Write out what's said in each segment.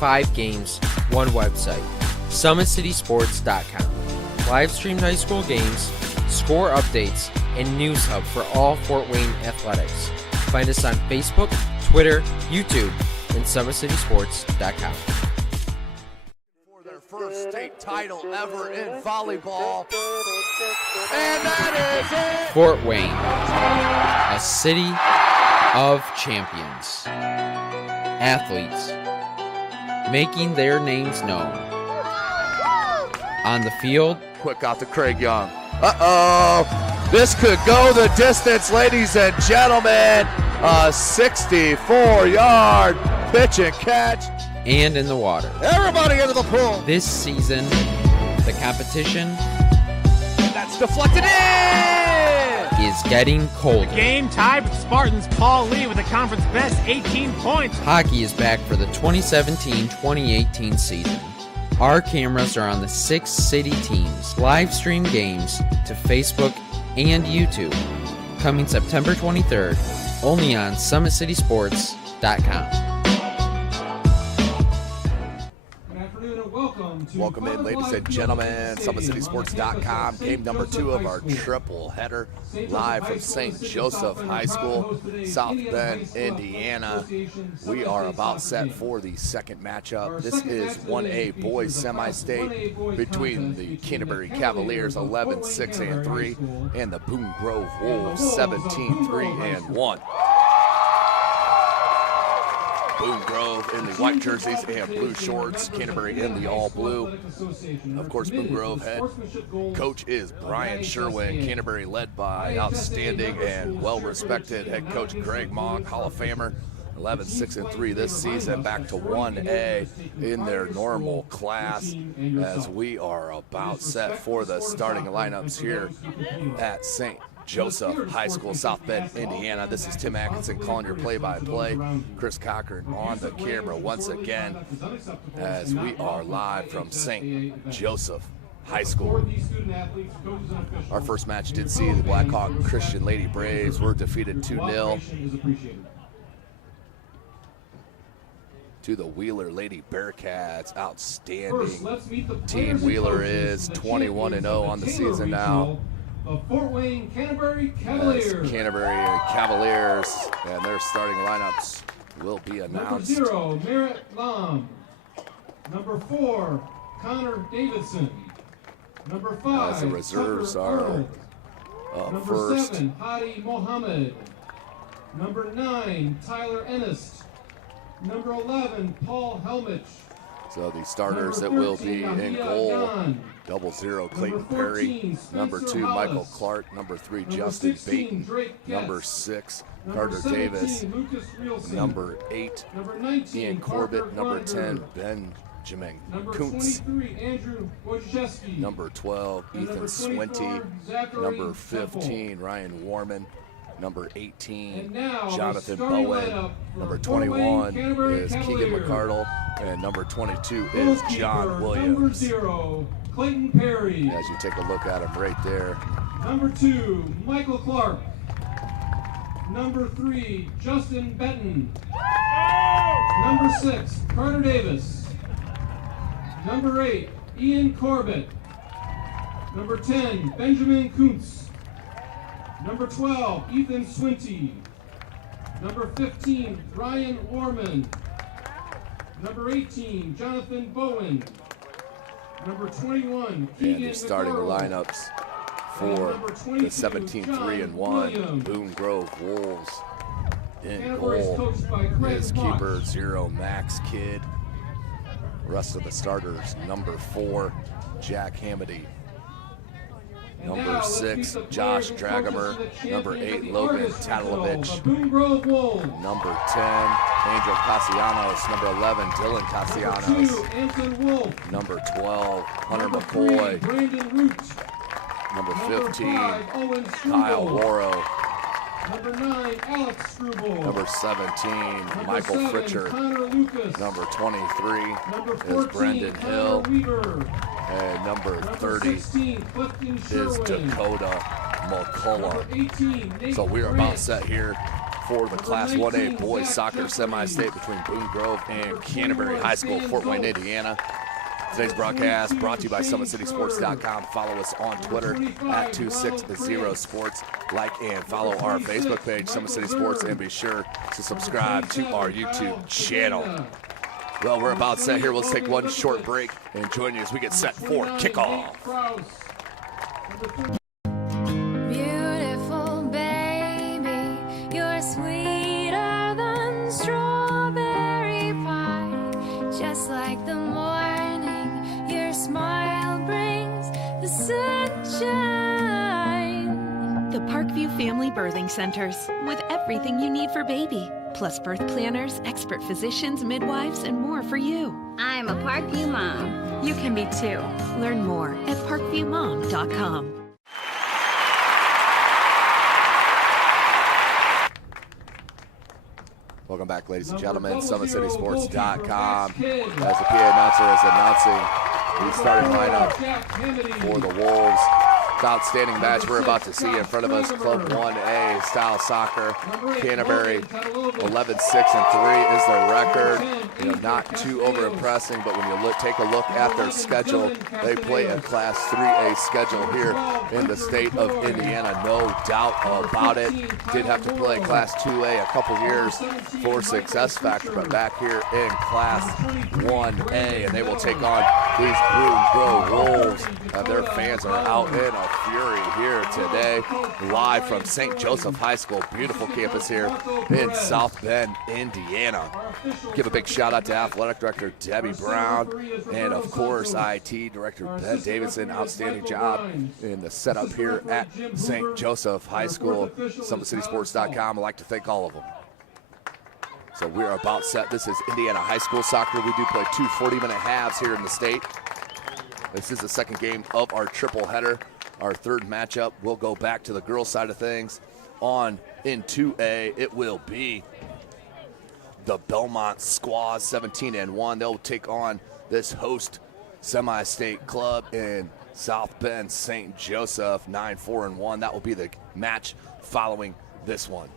5 games, one website, SummitCitySports.com. Live-streamed high school games, score updates, and news hub for all Fort Wayne athletics. Find us on Facebook, Twitter, YouTube, and SummitCitySports.com. For their first state title ever in volleyball. And that is it! Fort Wayne, a city of champions. Athletes making their names known. On the field, Quick out to Craig Young. Uh-oh! This could go the distance, ladies and gentlemen. A 64-yard pitch and catch. and in the water. Everybody into the pool. This season, the competition That's deflected in. is getting colder. Game tied with Spartans Paul Lee with the conference best 18 points. Hockey is back for the 2017-2018 season. Our cameras are on the 6 city teams. Live stream games to Facebook and YouTube. Coming September 23rd, only on SummitCitySports.com. Welcome in, ladies and gentlemen. SummitCitySports.com. Game number 2 of our triple header, live from St. Joseph High School, South Bend, Indiana. We are about set for the second matchup. This is 1A boys semi-state between the Canterbury Cavaliers 11-6-3 and the Boone Grove Wolves 17-3-1. Boone Grove in the white jerseys and blue shorts, Canterbury in the all blue. Of course, Boone Grove head coach is Brian Sherwin. Canterbury led by outstanding and well-respected head coach Greg Mogg, Hall of Famer. 11-6-3 this season, back to 1A in their normal class as we are about set for the starting lineups here at St. Joseph High School, South Bend, Indiana. This is Tim Atkinson calling your play-by-play. Chris Cochran on the camera once again as we are live from St. Joseph High School. Our first match did see the Blackhawk Christian Lady Braves were defeated 2-0 to the Wheeler Lady Bearcats. Outstanding team Wheeler is 21-0 on the season now. Of Fort Wayne Canterbury Cavaliers. Canterbury Cavaliers, and their starting lineups will be announced. Number 0, Merritt Lam. Number 4, Connor Davidson. Number 5, As the reserves Tucker are Arnold. up Number first. 7, Hadi Mohammed. Number 9, Tyler Ennis. Number 11, Paul Helmich. So the starters that Number will be 13, in Ahia goal. Yan. 00 Clayton Number Perry. 14, Number 2 Spencer Michael Hollis. Clark. Number 3 Number Justin 16, Baton. Drake Getz. Number 6 Number Carter 17, Davis. Lucas Rielsen. Number 8 Number 19, Ian Parker Corbett. Number Greiger. 10 Benjamin Number Kuntz. 23, Andrew Wojciechowski. Number 12 And Ethan number 24, Swinty. Zachary Number Temple. 15 Ryan Warman. Number 18 And now the Jonathan starting Bowen. lineup for Number Fort Wayne 21 Canterbury is Keegan Cavaliers. McCardle. And number 22 is Goalkeeper, John Number Williams. 0, Clayton Perry. As you take a look at him right there. Number 2, Michael Clark. Number 3, Justin Benton. Number 6, Carter Davis. Number 8, Ian Corbett. Number 10, Benjamin Kuntz. Number 12, Ethan Swinty. Number 15, Ryan Warman. Number 18, Jonathan Bowen. Number 21, Keegan And the starting McCardle. lineups for number the 22, 17-3-1 Williams. Boone Grove Wolves. In Canterbury's goal coached by Craig is Mock. keeper 0 Max Kidd. Rest of the starters, number 4 Jack Hamady. And Number now, let's 6 meet the Josh players and Dragamer. coaches of the Number champion 8 of the Logan Artist Circle, Tatalovich. the Boone Grove Wolves. Number 10 Angel Castellanos. Number 11 Dylan Number Castellanos. 2, Anton Wolf. Number 12 Hunter Number McCoy. 3, Brandon Root. Number Number 15 5, Owen Kyle Struble. Warrow. Number 9, Alex Struble. Number 17 Number Michael 7, Fritcher. Connor Lucas. Number 23 Number is 14, Brendan Connor Hill. Weaver. And number Number 30 16, Clifton is Sherwin. Dakota Number McCullough. 18, Nate So we're Grant. about set here for the Class 1A boys soccer semi-state between Boone Grove and Canterbury High School, Fort Wayne, Indiana. Today's broadcast brought to you by SummitCitySports.com. Follow us on Twitter at 260sports. Like and follow our Facebook page, Summit City Sports, and be sure to subscribe to our YouTube channel. Well, we're about set here. Let's take one short break and join you as we get set for kickoff. Beautiful baby, you're sweeter than strawberry pie. Just like the morning, your smile brings the sunshine. The Parkview Family Birthing Centers, with everything you need for baby, plus birth planners, expert physicians, midwives, and more for you. I'm a Parkview mom. You can be too. Learn more at parkviewmom.com. Welcome back, ladies and gentlemen. SummitCitySports.com. As the PA announcer is announcing the starting lineup for the Wolves. It's an outstanding match we're about to see in front of us. Club 1A style soccer. Canterbury 11-6-3 is their record. Not too over-impressing, but when you take a look at their schedule, they play a Class 3A schedule here in the state of Indiana. No doubt about it. Did have to play Class 2A a couple years for success factor, but back here in Class 1A, and they will take on these Boone Grove Wolves. Their fans are out in a fury here today, live from St. Joseph High School. Beautiful campus here in South Bend, Indiana. Give a big shout out to Athletic Director Debbie Brown and, of course, IT Director Ben Davidson. Outstanding job in the setup here at St. Joseph High School. SummitCitySports.com. I'd like to thank all of them. So we're about set. This is Indiana High School soccer. We do play 2 40-minute halves here in the state. This is the second game of our triple header. Our third matchup will go back to the girls' side of things. On in 2A, it will be the Belmont Squaws, 17-1. They'll take on this host semi-state club in South Bend, St. Joseph, 9-4-1. That will be the match following this one.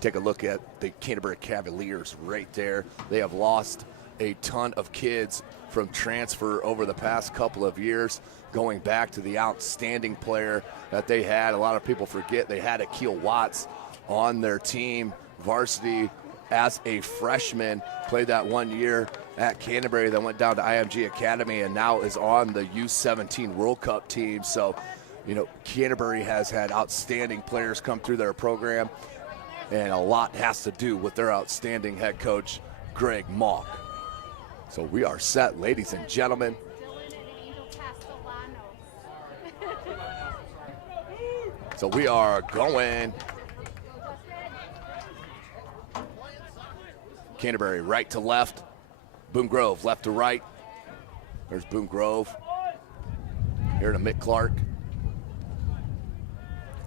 Take a look at the Canterbury Cavaliers right there. They have lost a ton of kids from transfer over the past couple of years, going back to the outstanding player that they had. A lot of people forget they had Akil Watts on their team, varsity, as a freshman, played that 1 year at Canterbury, then went down to IMG Academy and now is on the U17 World Cup team. So, Canterbury has had outstanding players come through their program, and a lot has to do with their outstanding head coach, Greg Mock. So we are set, ladies and gentlemen. So we are going. Canterbury right to left. Boone Grove left to right. There's Boone Grove. Here to Mick Clark.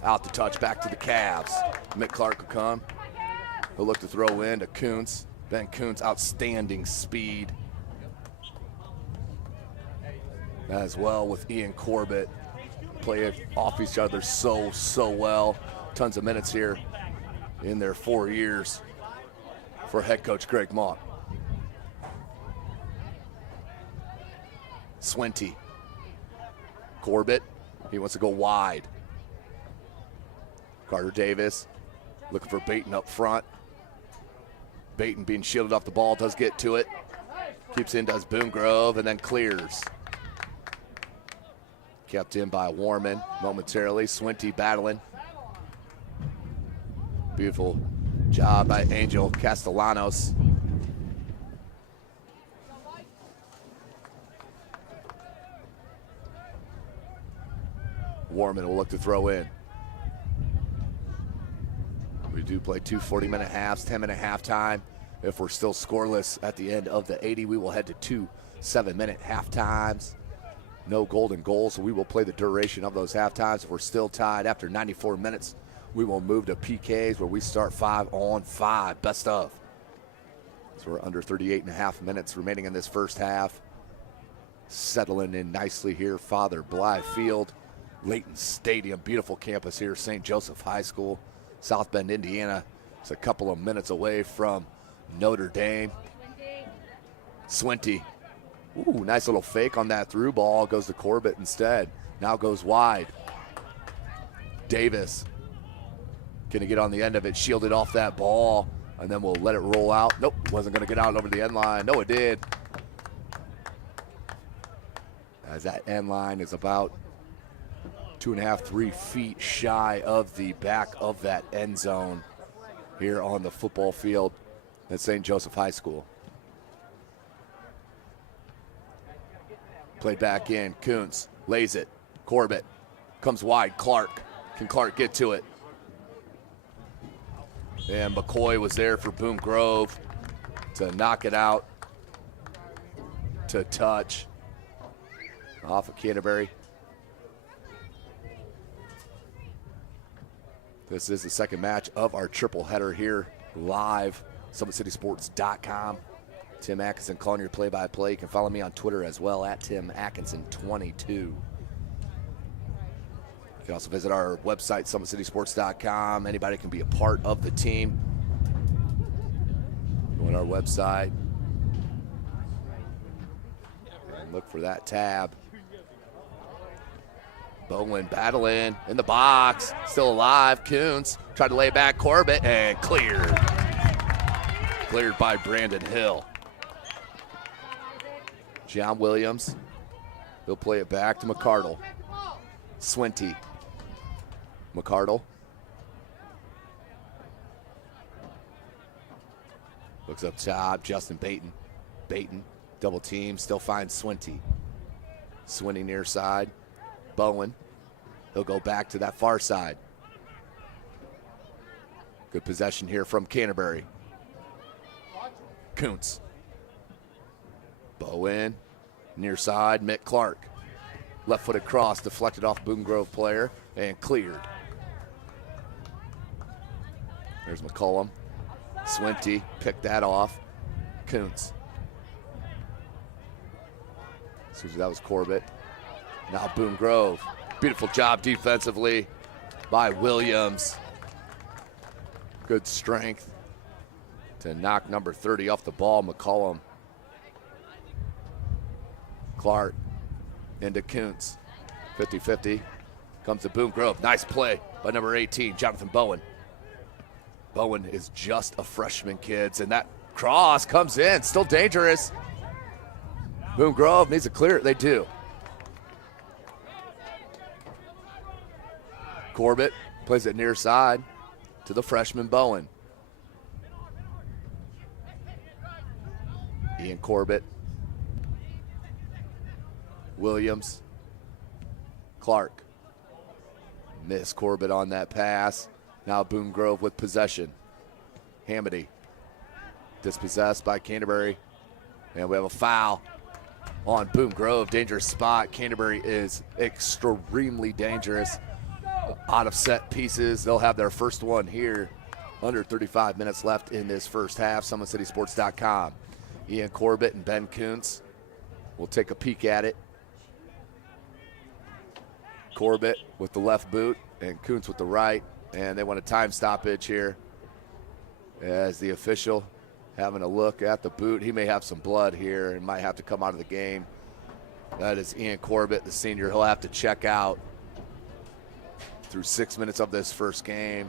Out the touch, back to the Cavs. Mick Clark will come. He'll look to throw in to Kuntz. Ben Kuntz, outstanding speed. As well with Ian Corbett. Play off each other so well. Tons of minutes here in their 4 years for head coach Greg Mock. Swinty. Corbett, he wants to go wide. Carter Davis looking for Baton up front. Baton being shielded off the ball, does get to it. Keeps in, does Boone Grove, and then clears. Kept in by Warman momentarily. Swinty battling. Beautiful job by Angel Castellanos. Warman will look to throw in. We do play 2 40-minute halves, 10-minute halftime. If we're still scoreless at the end of the 80, we will head to 2 7-minute halftimes. No golden goals, so we will play the duration of those halftimes. If we're still tied after 94 minutes, we will move to PKs where we start 5-on-5, best of. So we're under 38.5 minutes remaining in this first half. Settling in nicely here, Father Blythe Field, Layton Stadium, beautiful campus here, St. Joseph High School, South Bend, Indiana. It's a couple of minutes away from Notre Dame. Swinty. Ooh, nice little fake on that through ball. Goes to Corbett instead. Now goes wide. Davis gonna get on the end of it, shielded off that ball, and then we'll let it roll out. Nope, wasn't gonna get out over the end line. No, it did. As that end line is about 2.5, 3 feet shy of the back of that end zone here on the football field at St. Joseph High School. Played back in, Kuntz lays it. Corbett comes wide, Clark. Can Clark get to it? And McCoy was there for Boone Grove to knock it out to touch off of Canterbury. This is the second match of our triple header here live, SummitCitySports.com. Tim Atkinson calling your play-by-play. You can follow me on Twitter as well, at Tim Atkinson22. You can also visit our website, SummitCitySports.com. Anybody can be a part of the team. Go on our website and look for that tab. Bowen battling in the box, still alive. Kuntz tried to lay back Corbett and cleared. Cleared by Brandon Hill. John Williams, he'll play it back to McCardle. Swinty. McCardle. Looks up top, Justin Baton. Baton, double team, still finds Swinty. Swinty near side. Bowen, he'll go back to that far side. Good possession here from Canterbury. Kuntz. Bowen, near side, Mick Clark. Left-footed cross, deflected off Boone Grove player, and cleared. There's McCollum. Swinty picked that off. Kuntz. Excuse me, that was Corbett. Now Boone Grove. Beautiful job defensively by Williams. Good strength to knock number 30 off the ball, McCollum. Clark into Kuntz. 50-50. Comes to Boone Grove. Nice play by number 18, Jonathan Bowen. Bowen is just a freshman, kids, and that cross comes in. Still dangerous. Boone Grove needs to clear it. They do. Corbett plays it near side to the freshman Bowen. Ian Corbett. Williams. Clark. Miss Corbett on that pass. Now Boone Grove with possession. Hamady. Dispossessed by Canterbury. And we have a foul on Boone Grove. Dangerous spot. Canterbury is extremely dangerous. Out of set pieces. They'll have their first one here. Under 35 minutes left in this first half. SummitCitySports.com. Ian Corbett and Ben Kuntz will take a peek at it. Corbett with the left boot and Kuntz with the right. And they want a time stoppage here as the official having a look at the boot. He may have some blood here and might have to come out of the game. That is Ian Corbett, the senior. He'll have to check out through 6 minutes of this first game.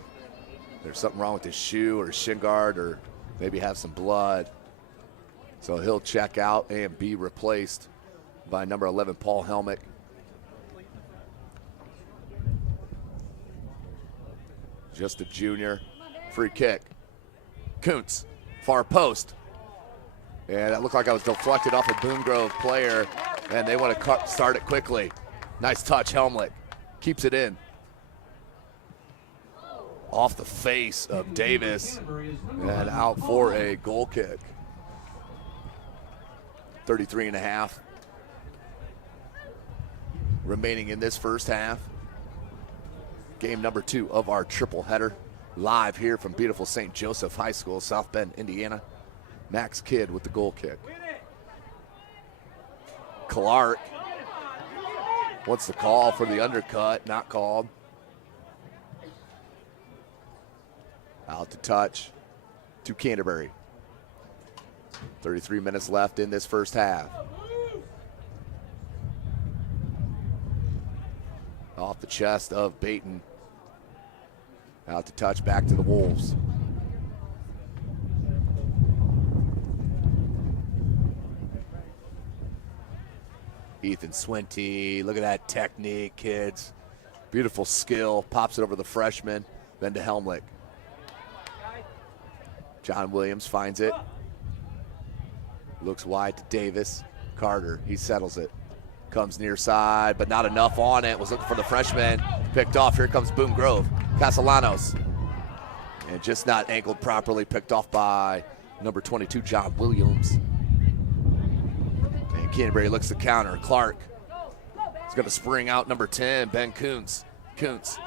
There's something wrong with his shoe or his shin guard, or maybe have some blood. So he'll check out and be replaced by number 11, Paul Helmick. Just a junior. Free kick. Kuntz, far post. And that looked like I was deflected off a Boone Grove player, and they want to start it quickly. Nice touch, Helmlick. Keeps it in. Off the face of Davis, and out for a goal kick. 33.5 remaining in this first half. Game number 2 of our triple header, live here from beautiful St. Joseph High School, South Bend, Indiana. Max Kidd with the goal kick. Clark wants the call for the undercut, not called. Out to touch to Canterbury. 33 minutes left in this first half. Off the chest of Baton. Out to touch, back to the Wolves. Ethan Swinty, look at that technique, kids. Beautiful skill, pops it over the freshman, then to Helmlich. John Williams finds it. Looks wide to Davis. Carter, he settles it. Comes near side, but not enough on it. Was looking for the freshman. Picked off. Here comes Boone Grove. Castellanos. And just not angled properly. Picked off by number 22, John Williams. And Canterbury looks to counter. Clark is going to spring out number 10, Ben Kuntz. Kuntz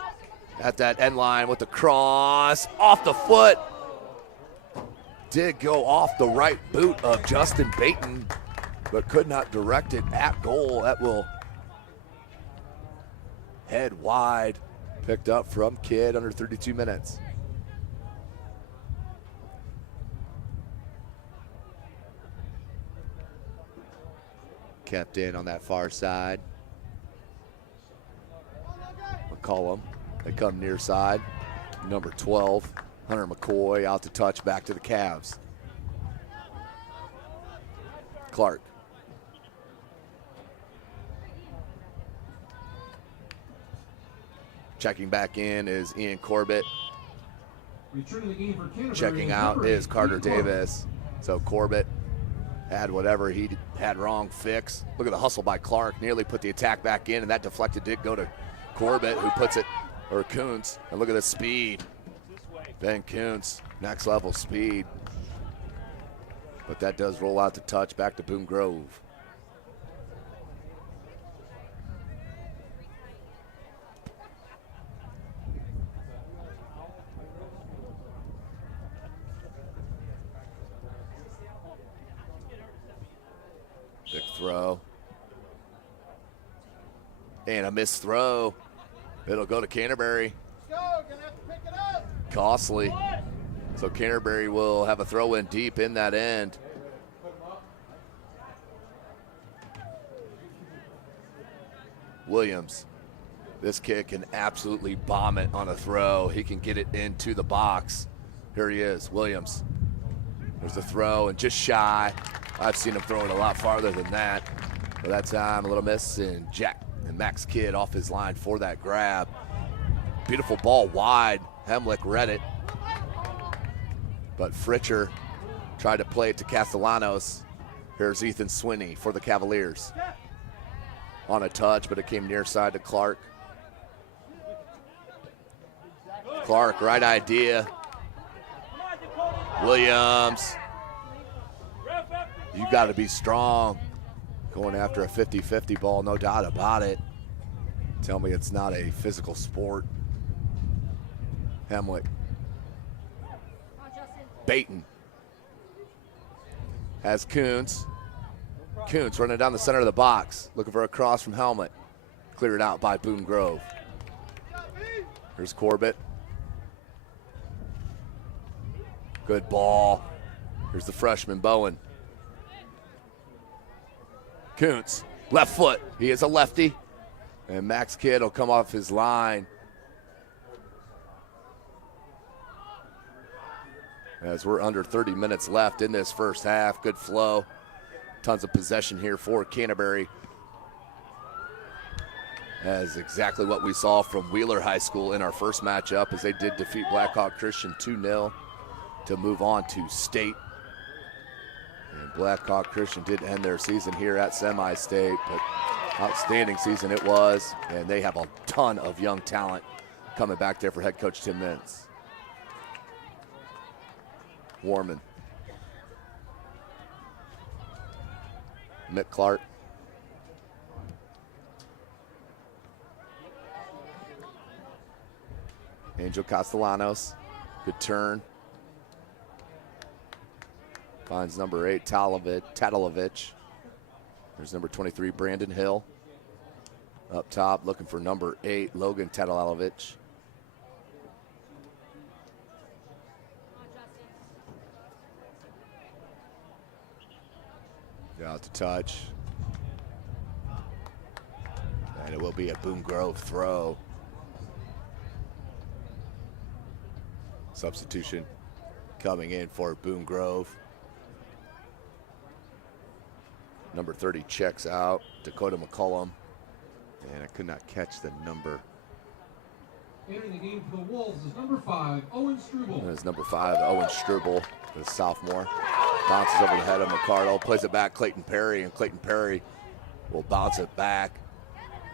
at that end line with the cross. Off the foot. Did go off the right boot of Justin Baton, but could not direct it at goal. That will head wide. Picked up from Kidd under 32 minutes. Kept in on that far side. McCollum, they come near side. Number 12, Hunter McCoy out to touch, back to the Cavs. Clark. Checking back in is Ian Corbett. Checking out is Carter Davis. So Corbett had whatever he had wrong fix. Look at the hustle by Clark. Nearly put the attack back in, and that deflected did go to Corbett, who puts it, or Kuntz. And look at the speed. Ben Kuntz, next level speed. But that does roll out to touch, back to Boone Grove. Big throw. And a missed throw. It'll go to Canterbury. Costly. So Canterbury will have a throw in deep in that end. Williams. This kid can absolutely bomb it on a throw. He can get it into the box. Here he is, Williams. There's the throw and just shy. I've seen him throw it a lot farther than that. But that time, a little miss, and Jack and Max Kidd off his line for that grab. Beautiful ball wide. Helmlich read it. But Fritcher tried to play it to Castellanos. Here's Ethan Swinney for the Cavaliers. On a touch, but it came near side to Clark. Clark, right idea. Williams. You got to be strong. Going after a 50-50 ball, no doubt about it. Tell me it's not a physical sport. Helmlich. Baton. Has Kuntz. Kuntz running down the center of the box. Looking for a cross from Helmut. Cleared out by Boone Grove. Here's Corbett. Good ball. Here's the freshman, Bowen. Kuntz, left foot. He is a lefty. And Max Kidd will come off his line. As we're under 30 minutes left in this first half. Good flow. Tons of possession here for Canterbury. As exactly what we saw from Wheeler High School in our first matchup, as they did defeat Blackhawk Christian 2-0 to move on to state. And Blackhawk Christian did end their season here at Semistate, but outstanding season it was. And they have a ton of young talent coming back there for head coach Tim Mintz. Warman. Mick Clark. Angel Castellanos. Good turn. Finds number 8, Tatalovich. There's number 23, Brandon Hill. Up top, looking for number 8, Logan Tatalovich. Out to touch. And it will be a Boone Grove throw. Substitution coming in for Boone Grove. Number 30 checks out, Dakota McCollum. And I could not catch the number. Entering the game for the Wolves is number 5, Owen Struble. That is number 5, Owen Struble, the sophomore. Bounces over the head of McCardle, plays it back, Clayton Perry, and Clayton Perry will bounce it back.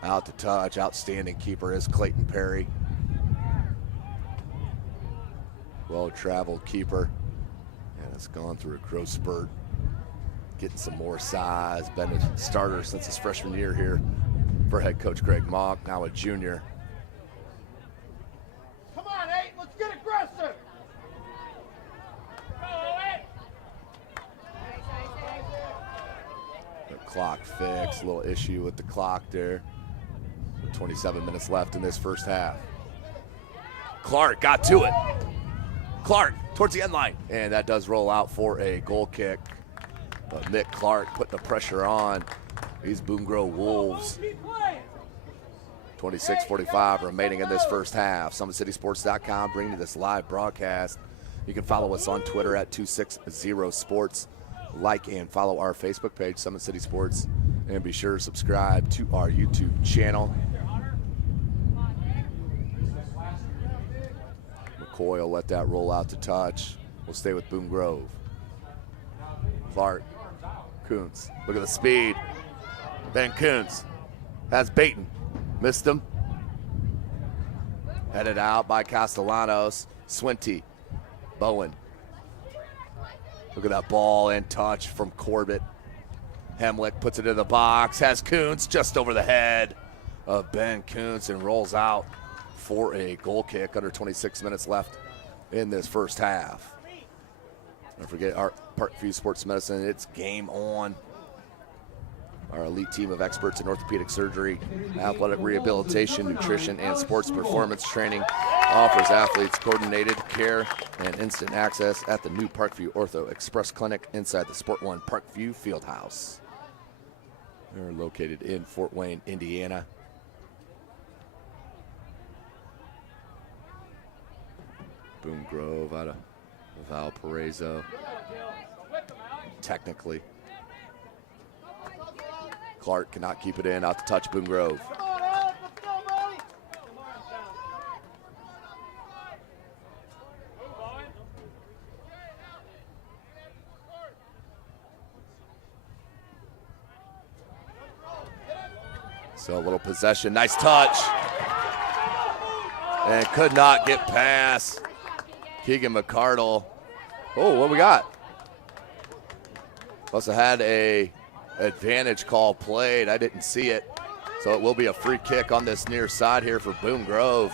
Out to touch, outstanding keeper is Clayton Perry. Well-traveled keeper, and it's gone through a growth spurt. Getting some more size, been a starter since his freshman year here for head coach Greg Mock, now a junior. Come on, 8, let's get aggressive. The clock fix, a little issue with the clock there. 27 minutes left in this first half. Clark got to it. Clark towards the end line, and that does roll out for a goal kick. But Mick Clark putting the pressure on these Boone Grove Wolves. 26:45 remaining in this first half. SummitCitySports.com bringing you this live broadcast. You can follow us on Twitter at 260sports. Like and follow our Facebook page, Summit City Sports, and be sure to subscribe to our YouTube channel. McCoy will let that roll out to touch. We'll stay with Boone Grove. Clark, Kuntz, look at the speed. Ben Kuntz has Baton, missed him. Headed out by Castellanos, Swinty, Bowen. Look at that ball and touch from Corbett. Hemlick puts it in the box, has Kuntz just over the head of Ben Kuntz and rolls out for a goal kick. Under 26 minutes left in this first half. Don't forget our Parkview Sports Medicine, it's game on. Our elite team of experts in orthopedic surgery, athletic rehabilitation, nutrition, and sports performance training offers athletes coordinated care and instant access at the new Parkview Ortho Express Clinic inside the Sport One Parkview Fieldhouse. They're located in Fort Wayne, Indiana. Boone Grove out of Valparaiso. Technically. Clark cannot keep it in, out to touch Boone Grove. Come on, Alex, let's go, buddy. So a little possession, nice touch. And could not get past Keegan McCardle. Oh, what we got? Must have had a advantage call played. I didn't see it. So it will be a free kick on this near side here for Boone Grove.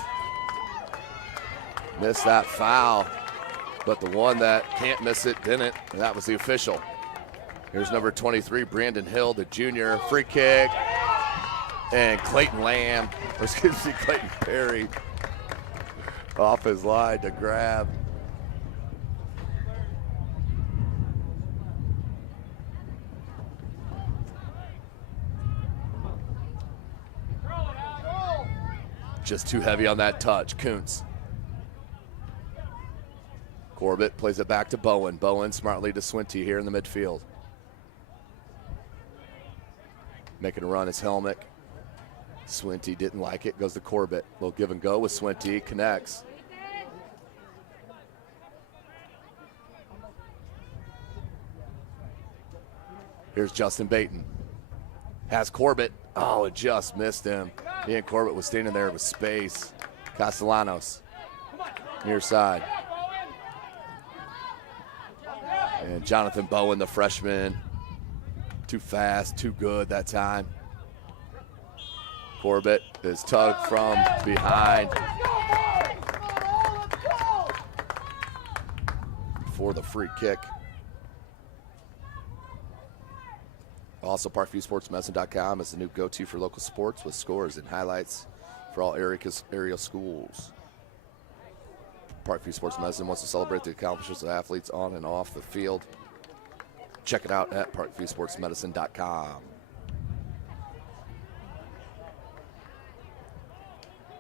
Missed that foul, but the one that can't miss it didn't, and that was the official. Here's number 23, Brandon Hill, the junior. Free kick. And Clayton Perry off his line to grab. Just too heavy on that touch, Kuntz. Corbett plays it back to Bowen. Bowen smartly to Swinty here in the midfield. Making a run is Helmick. Swinty didn't like it, goes to Corbett. Little give and go with Swinty, connects. Here's Justin Baton. Has Corbett. Oh, it just missed him. He and Corbett was standing there with space. Castellanos, near side. And Jonathan Bowen, the freshman. Too fast, too good that time. Corbett is tugged from behind for the free kick. Also, ParkviewSportsMedicine.com is the new go-to for local sports with scores and highlights for all area schools. Parkview Sports Medicine wants to celebrate the accomplishments of athletes on and off the field. Check it out at parkviewsportsmedicine.com.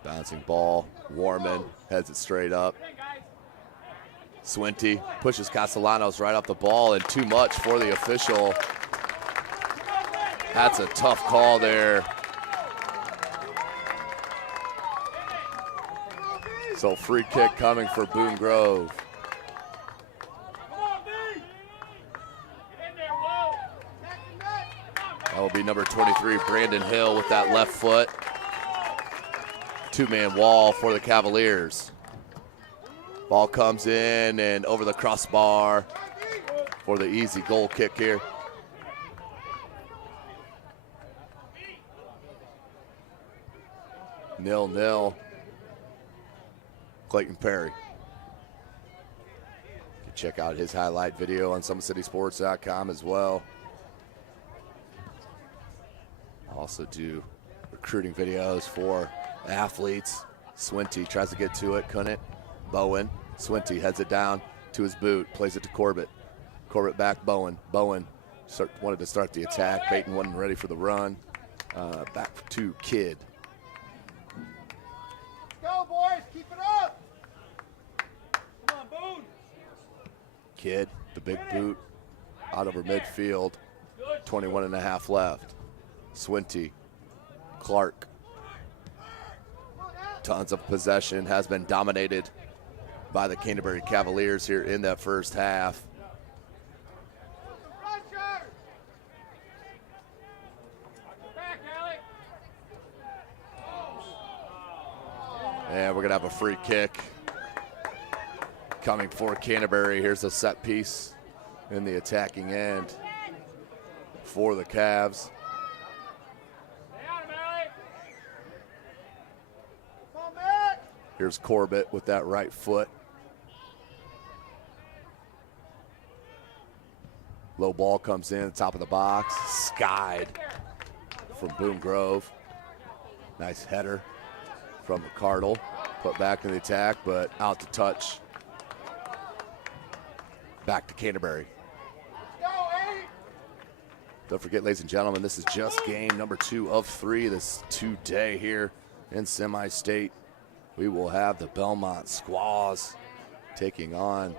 Bouncing ball. Warman heads it straight up. Swinty pushes Castellanos right off the ball, and too much for the official. That's a tough call there. So free kick coming for Boone Grove. That will be number 23, Brandon Hill, with that left foot. Two-man wall for the Cavaliers. Ball comes in and over the crossbar for the easy goal kick here. Nil-nil. Clayton Perry. You can check out his highlight video on SummitCitySports.com as well. Also do recruiting videos for athletes. Swinty tries to get to it, couldn't. Bowen. Swinty heads it down to his boot, plays it to Corbett. Corbett back, Bowen. Bowen wanted to start the attack. Peyton wasn't ready for the run. Back to Kidd. Go, boys, keep it up. Come on, Boone. Kidd, the big boot, out over midfield. 21 and a half left. Swinty, Clark. Tons of possession, has been dominated by the Canterbury Cavaliers here in that first half. And we're gonna have a free kick coming for Canterbury. Here's a set piece in the attacking end for the Cavs. Here's Corbett with that right foot. Low ball comes in, top of the box, skied from Boone Grove. Nice header from McCardle. Put back in the attack, but out to touch. Back to Canterbury. Don't forget, ladies and gentlemen, this is just game number 2 of 3 this today here in Semistate. We will have the Belmont Squaws taking on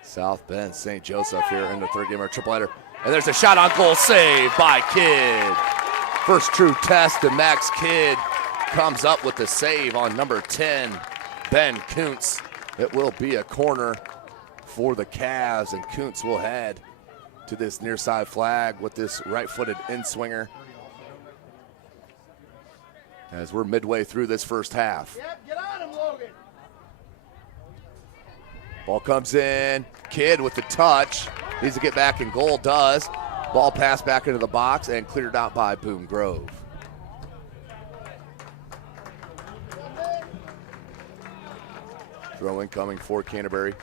South Bend St. Joseph here in the third game of our triple header. And there's a shot on goal, saved by Kidd. First true test, and Max Kidd comes up with the save on number 10, Ben Kuntz. It will be a corner for the Cavs, and Kuntz will head to this near side flag with this right-footed in-swinger as we're midway through this first half. Yep, get on him, Logan. Ball comes in, Kidd with the touch, needs to get back in goal, does. Ball passed back into the box and cleared out by Boone Grove. Throw in coming for Canterbury.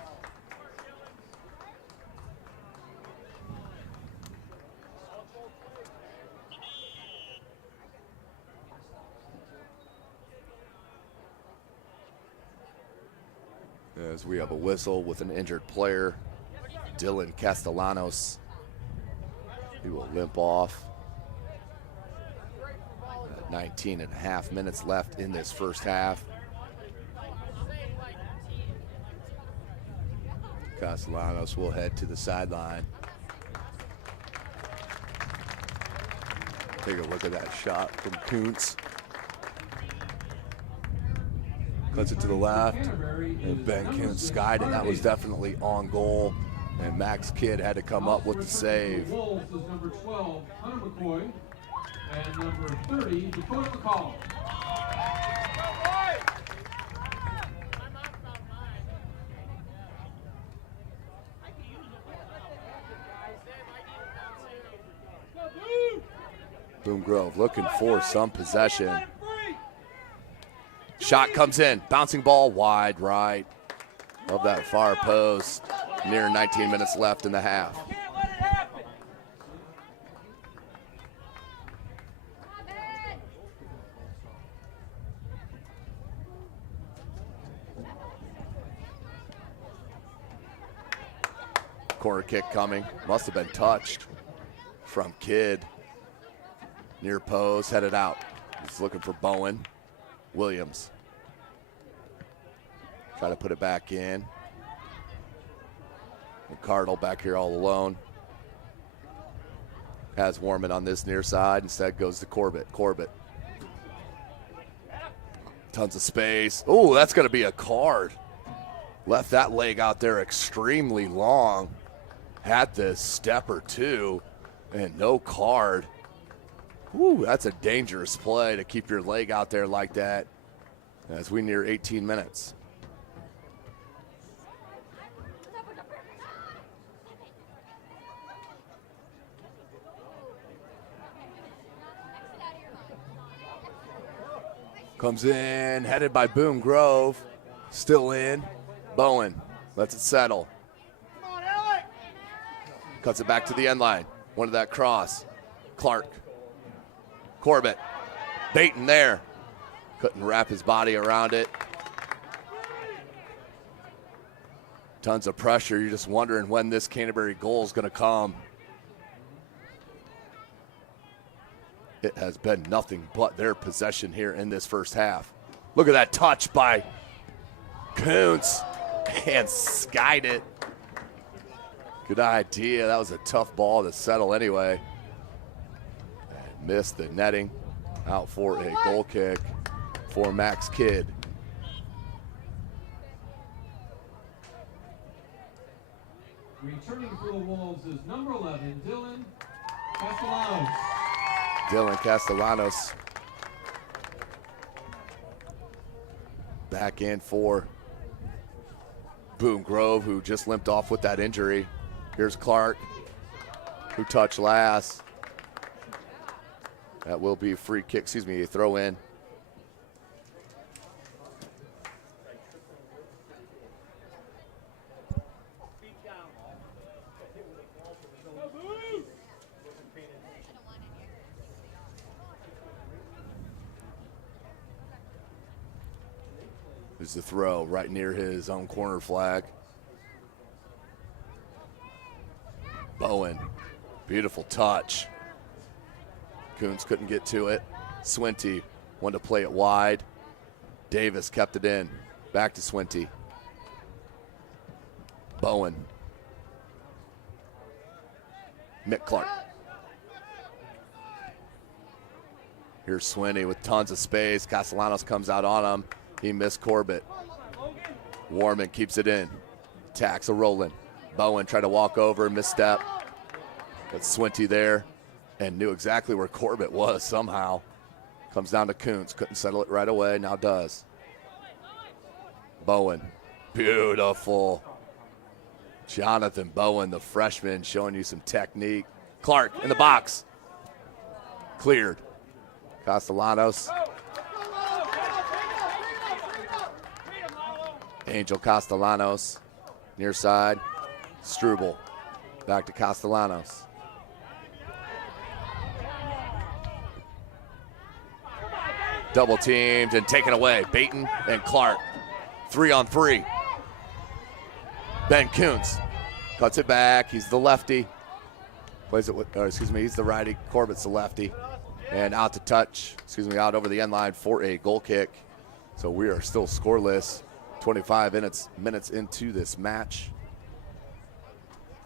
As we have a whistle with an injured player, Dylan Castellanos. He will limp off. 19 and a half minutes left in this first half. Castellanos will head to the sideline. Take a look at that shot from Kuntz. Cuts it to the left, and Ben Kuntz skied, and that was definitely on goal. And Max Kidd had to come up with the save. Wolves is number 12, Hunter McCoy, and number 30, Dakota McCall. Boone Grove looking for some possession. Shot comes in, bouncing ball wide right of that far post. Near 19 minutes left in the half. Corner kick coming. Must have been touched from Kidd. Near post, headed out. He's looking for Bowen. Williams. Try to put it back in. McCardle back here all alone. Has Warman on this near side. Instead goes to Corbett. Corbett. Tons of space. Oh, that's going to be a card. Left that leg out there extremely long. Had this step or two, and no card. Ooh, that's a dangerous play to keep your leg out there like that as we near 18 minutes. Comes in, headed by Boone Grove. Still in. Bowen lets it settle. Cuts it back to the end line. Wanted that cross. Clark. Corbett. Baiting there. Couldn't wrap his body around it. Tons of pressure. You're just wondering when this Canterbury goal is going to come. It has been nothing but their possession here in this first half. Look at that touch by Kuntz, and skied it. Good idea. That was a tough ball to settle anyway. And missed the netting. Out for a goal kick for Max Kidd. Returning for the Wolves is number 11, Dylan Castellanos. Dylan Castellanos back in for Boone Grove, who just limped off with that injury. Here's Clark, who touched last. That will be a free kick, a throw in. There's the throw right near his own corner flag. Bowen, beautiful touch. Kuntz couldn't get to it. Swinty wanted to play it wide. Davis kept it in. Back to Swinty. Bowen. Mick Clark. Here's Swinty with tons of space. Castellanos comes out on him. He missed Corbett. Warman keeps it in. Tacks a rolling. Bowen tried to walk over, misstep. But Swinty there and knew exactly where Corbett was somehow. Comes down to Kuntz. Couldn't settle it right away. Now does. Bowen. Beautiful. Jonathan Bowen, the freshman, showing you some technique. Clark in the box. Cleared. Castellanos. Angel Castellanos, near side, Struble, back to Castellanos. Double teamed and taken away, Baton and Clark, 3-on-3. Ben Kuntz cuts it back, he's the lefty. Plays it with, he's the righty, Corbett's the lefty. And out to touch, out over the end line for a goal kick. So we are still scoreless. 25 minutes into this match.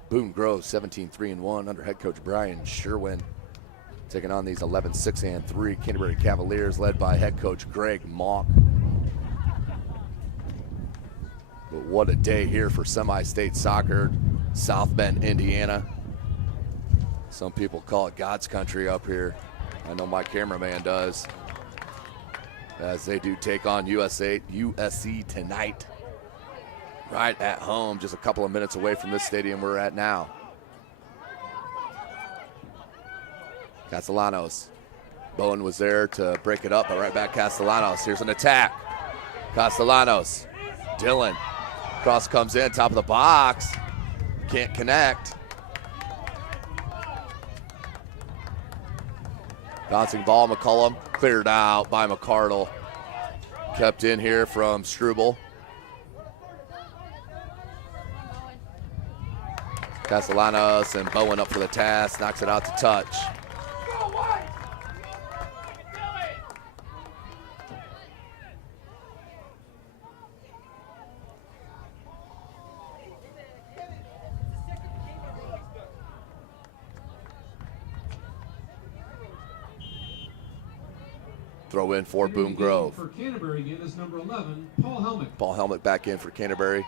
Boone Grove 17-3-1 under head coach Brian Sherwin, taking on these 11-6-3 Canterbury Cavaliers led by head coach Greg Mock. But what a day here for Semistate soccer, South Bend, Indiana. Some people call it God's country up here. I know my cameraman does. As they do take on USC tonight, right at home, just a couple of minutes away from this stadium we're at now. Castellanos. Bowen was there to break it up, but right back Castellanos. Here's an attack. Castellanos. Dylan. Cross comes in, top of the box. Can't connect. Bouncing ball, McCullum. Cleared out by McCardle. Kept in here from Struble. Castellanos and Bowen up for the task, knocks it out to touch. Throw in for Boone Grove. For Canterbury, again, is number 11, Paul Helmet. Paul Helmet back in for Canterbury.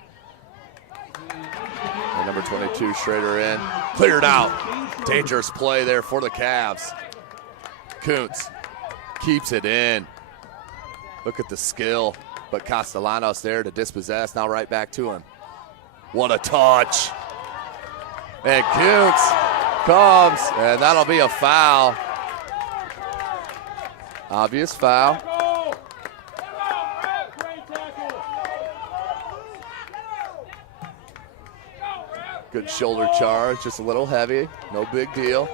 And number 22, Schrader in. Cleared out. Dangerous play there for the Cavs. Kuntz keeps it in. Look at the skill. But Castellanos there to dispossess. Now right back to him. What a touch. And Kuntz comes, and that'll be a foul. Obvious foul. Good shoulder charge, just a little heavy, no big deal.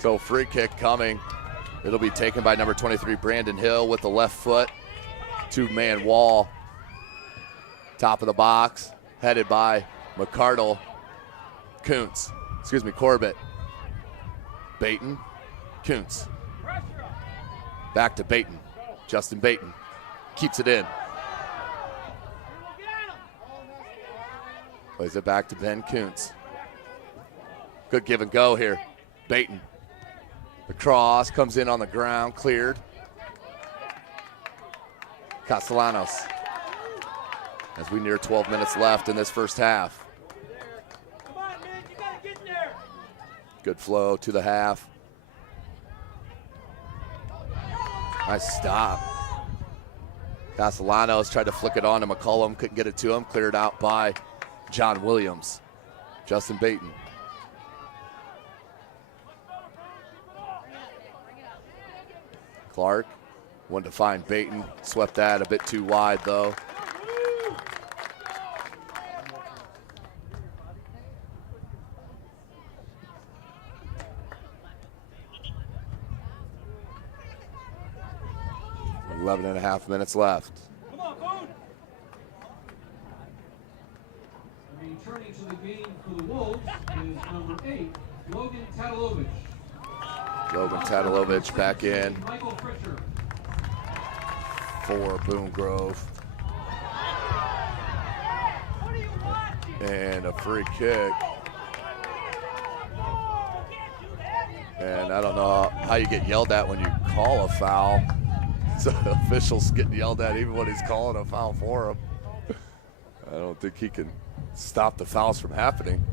So free kick coming. It'll be taken by number 23, Brandon Hill, with the left foot. Two-man wall. Top of the box, headed by McCardle. Corbett. Baton, Kuntz. Back to Baton. Justin Baton keeps it in. Plays it back to Ben Kuntz. Good give and go here. Baton. The cross comes in on the ground, cleared. Castellanos. As we near 12 minutes left in this first half. Good flow to the half. Nice stop. Castellanos tried to flick it on to McCollum, couldn't get it to him. Cleared out by John Williams. Justin Baton. Clark wanted to find Baton. Swept that a bit too wide though. Eleven and a half minutes left. Come on, Boone. Returning to the game for the Wolves is number 8, Logan Tatalovich. Logan Tatalovich back in Michael Fritcher. for Boone Grove. And a free kick. And I don't know how you get yelled at when you call a foul. So the official's getting yelled at even when he's calling a foul for him. I don't think he can stop the fouls from happening.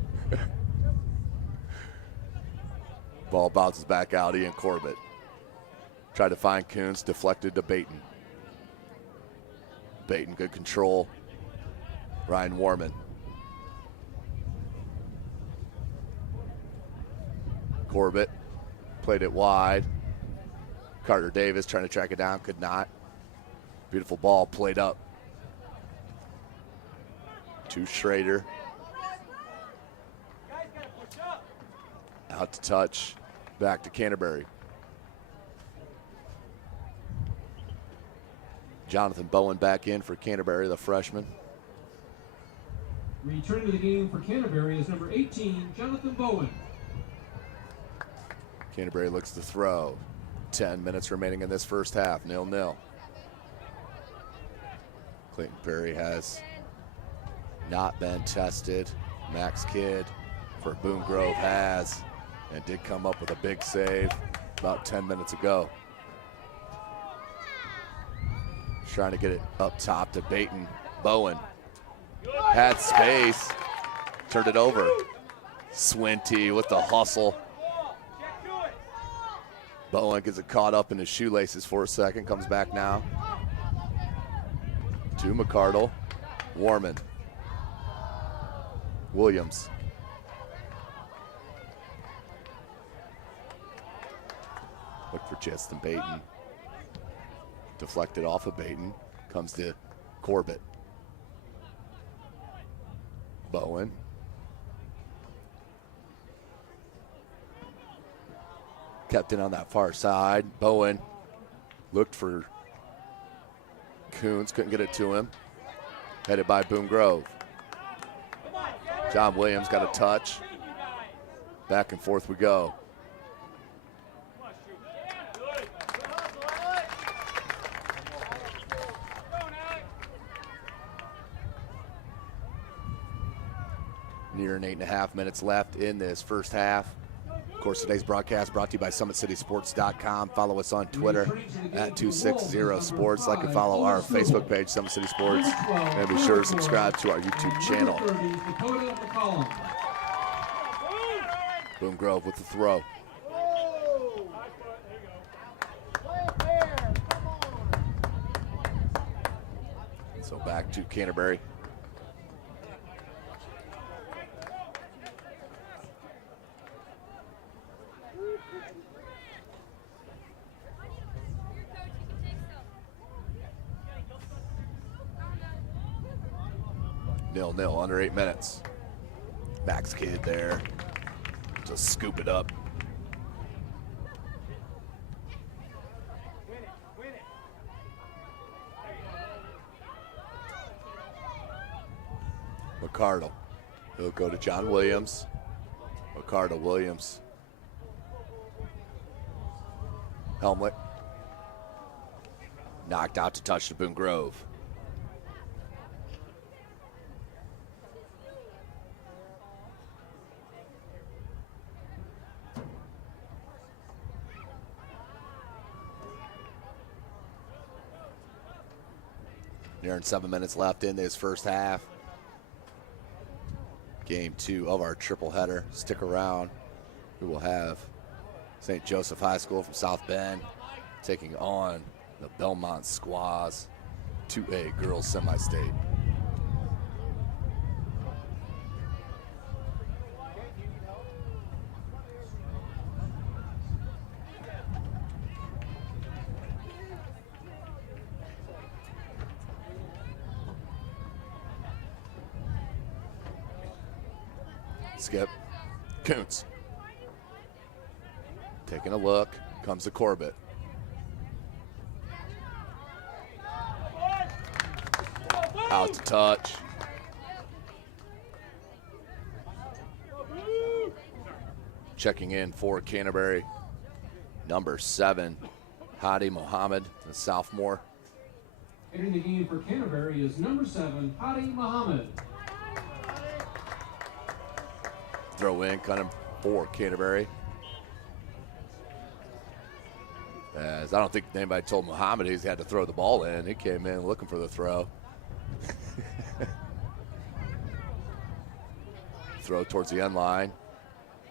Ball bounces back out. Ian Corbett tried to find Kuntz, deflected to Baton. Baton, good control. Ryan Warman. Corbett played it wide. Carter Davis trying to track it down, could not. Beautiful ball played up to Schrader. Out to touch, back to Canterbury. Jonathan Bowen back in for Canterbury, the freshman. Returning to the game for Canterbury is number 18, Jonathan Bowen. Canterbury looks to throw. 10 minutes remaining in this first half, 0-0. Clayton Perry has not been tested. Max Kidd for Boone Grove has, and did come up with a big save about 10 minutes ago. Trying to get it up top to Baton. Bowen had space, turned it over. Swinty with the hustle. Bowen gets it caught up in his shoelaces for a second, comes back now to McCardle. Warman. Williams. Look for Justin Baton. Deflected off of Baton. Comes to Corbett. Bowen. Kept it on that far side. Bowen looked for Kuntz, couldn't get it to him. Headed by Boone Grove. John Williams got a touch. Back and forth we go. Near 8.5 minutes left in this first half. Of course, today's broadcast brought to you by SummitCitySports.com. Follow us on Twitter at 260sports. Like and follow our Facebook page, Summit City Sports. And be sure to subscribe to our YouTube channel. Boone Grove with the throw. So back to Canterbury. Nil-nil, under 8 minutes. Max Kidd there. Just scoop it up. McCardle. He'll go to John Williams. McCardle, Williams. Helmut. Knocked out to touch to Boone Grove. Nearing 7 minutes left in this first half. Game 2 of our triple header. Stick around. We will have St. Joseph High School from South Bend taking on the Belmont Squaws, 2A girls semi-state. Skip. Kuntz. Taking a look. Comes to Corbett. Out to touch. Checking in for Canterbury. Number 7, Hadi Mohammed, the sophomore. Entering the game for Canterbury is number 7, Hadi Mohammed. Throw in kind of for Canterbury. As I don't think anybody told Muhammad he had to throw the ball in. He came in looking for the throw. Throw towards the end line.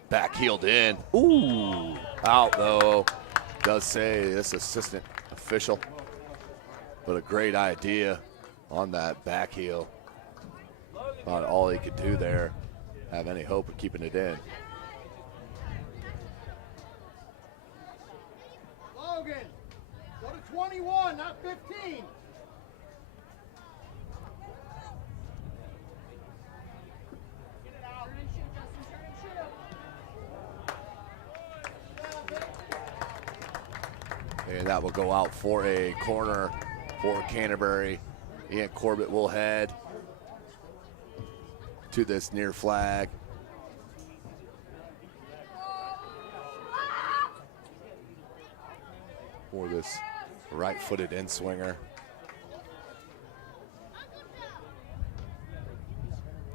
Back heeled in. Ooh, out though. Does say this assistant official. But a great idea on that back heel. About all he could do there. Have any hope of keeping it in. Logan, go to 21, not 15. And that will go out for a corner for Canterbury. Ian Corbett will head to this near flag. For this right-footed in-swinger.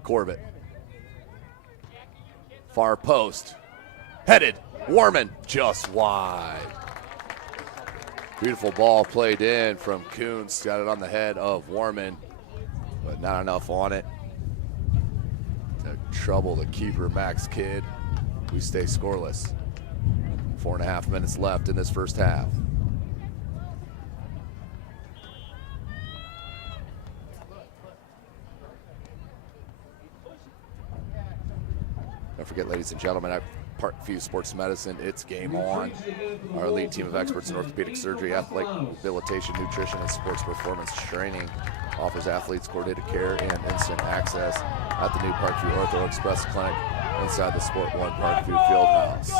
Corbett. Far post. Headed. Warman just wide. Beautiful ball played in from Kuntz. Got it on the head of Warman, but not enough on it to trouble the keeper, Max Kidd. We stay scoreless. 4.5 minutes left in this first half. Don't forget, ladies and gentlemen, at Parkview Sports Medicine, it's game on. Our elite team of experts in orthopedic surgery, athletic rehabilitation, nutrition, and sports performance training offers athletes coordinated care and instant access at the new Parkview Ortho Express Clinic inside the Sport One Parkview Fieldhouse.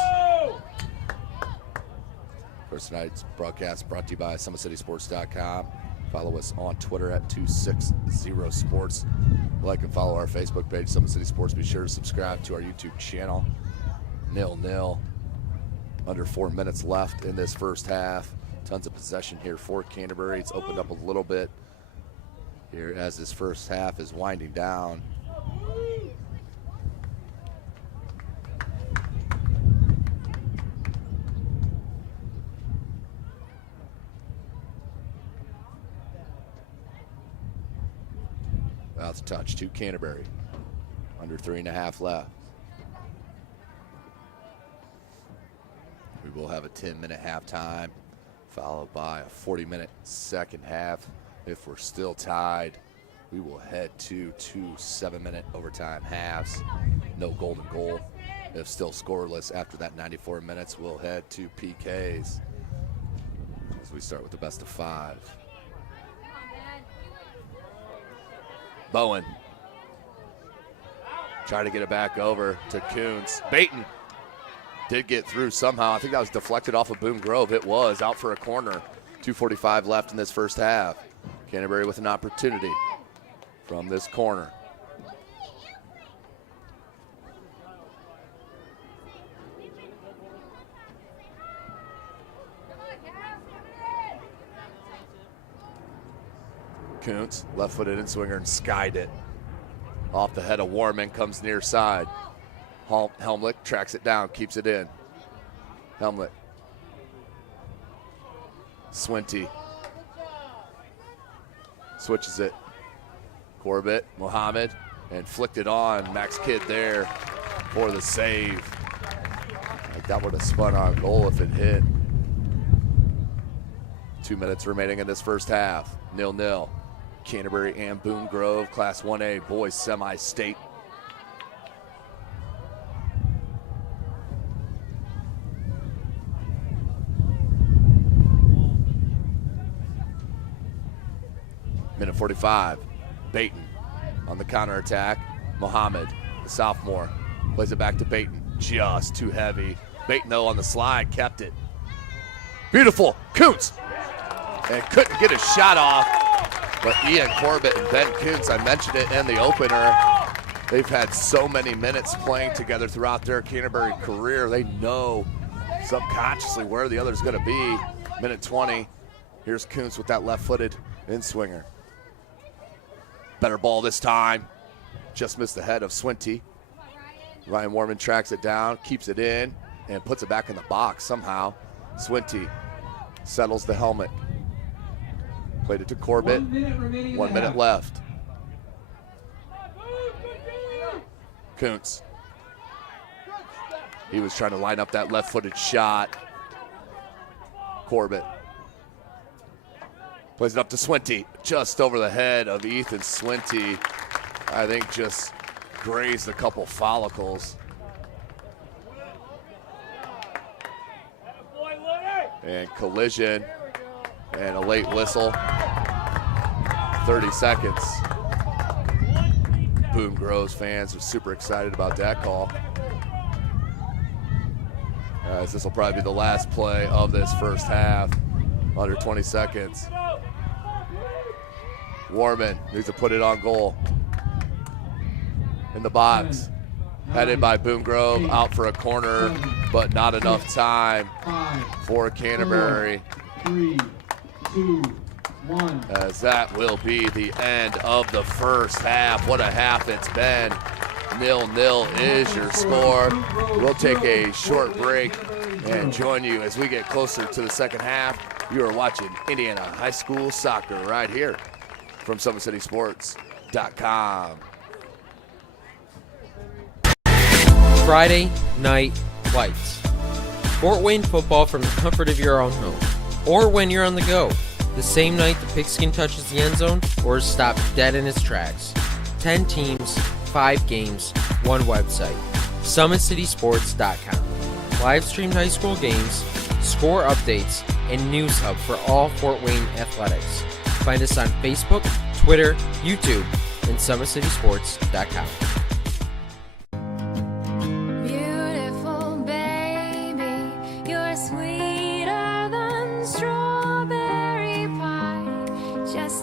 Of course, tonight's broadcast brought to you by SummitCitySports.com. Follow us on Twitter at 260sports. Like and follow our Facebook page, Summit City Sports. Be sure to subscribe to our YouTube channel. 0-0. Under 4 minutes left in this first half. Tons of possession here for Canterbury. It's opened up a little bit here as this first half is winding down. Mouth touch to Canterbury. Under 3.5 left. We will have a 10-minute halftime, followed by a 40-minute second half. If we're still tied, we will head to 2 7-minute overtime halves. No golden goal. If still scoreless after that 94 minutes, we'll head to PKs as we start with the best of 5. Bowen trying to get it back over to Coons. Baton did get through somehow. I think that was deflected off of Boone Grove. It was out for a corner. 2:45 left in this first half. Canterbury with an opportunity from this corner. Kuntz, left-footed in-swinger and skied it. Off the head of Warman, comes near side. Helmlich tracks it down, keeps it in. Helmlich. Swinty. Switches it. Corbett, Mohammed, and flicked it on. Max Kidd there for the save. Like that would have spun on goal if it hit. 2 minutes remaining in this first half. 0-0. Canterbury and Boone Grove, Class 1A boys semi-state. Minute 45. Baton on the counterattack. Mohammed, the sophomore, plays it back to Baton. Just too heavy. Baton, though, on the slide, kept it. Beautiful. Kuntz. And couldn't get a shot off. But Ian Corbett and Ben Kuntz, I mentioned it in the opener, they've had so many minutes playing together throughout their Canterbury career. They know subconsciously where the other's going to be. Minute 20. Here's Kuntz with that left-footed in-swinger. Better ball this time. Just missed the head of Swinty. Ryan Warman tracks it down, keeps it in, and puts it back in the box somehow. Swinty settles the helmet. Played it to Corbett. 1 minute left. Kuntz. He was trying to line up that left-footed shot. Corbett. Plays it up to Swinty. Just over the head of Ethan Swinty. I think just grazed a couple follicles. And collision. And a late whistle. 30 seconds. Boone Groves fans are super excited about that call. As this will probably be the last play of this first half. Under 20 seconds. Warman needs to put it on goal. In the box. Headed by Boone Grove, out for a corner, but not enough time for Canterbury. 3, 2, 1. As that will be the end of the first half. What a half it's been. 0-0 is your score. We'll take a short break and join you as we get closer to the second half. You are watching Indiana High School Soccer right here from SummitCitySports.com. Friday night lights. Fort Wayne football from the comfort of your own home. Or when you're on the go. The same night the pigskin touches the end zone or is stopped dead in its tracks. 10 teams, 5 games, 1 website. SummitCitySports.com. Live streamed high school games, score updates, and news hub for all Fort Wayne athletics. Find us on Facebook, Twitter, YouTube, and SummitCitySports.com. Beautiful baby, you're sweeter than strawberry pie. Just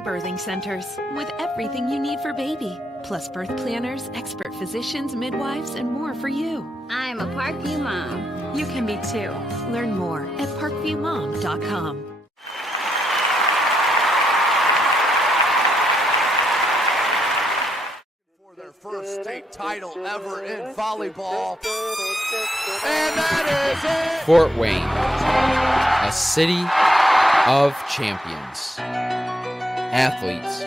Mahoney Birthing Centers with everything you need for baby, plus birth planners, expert physicians, midwives, and more for you. I'm a Parkview mom. You can be too. Learn more at parkviewmom.com. For their first state title ever in volleyball. And that is it! Fort Wayne, a city of champions. Athletes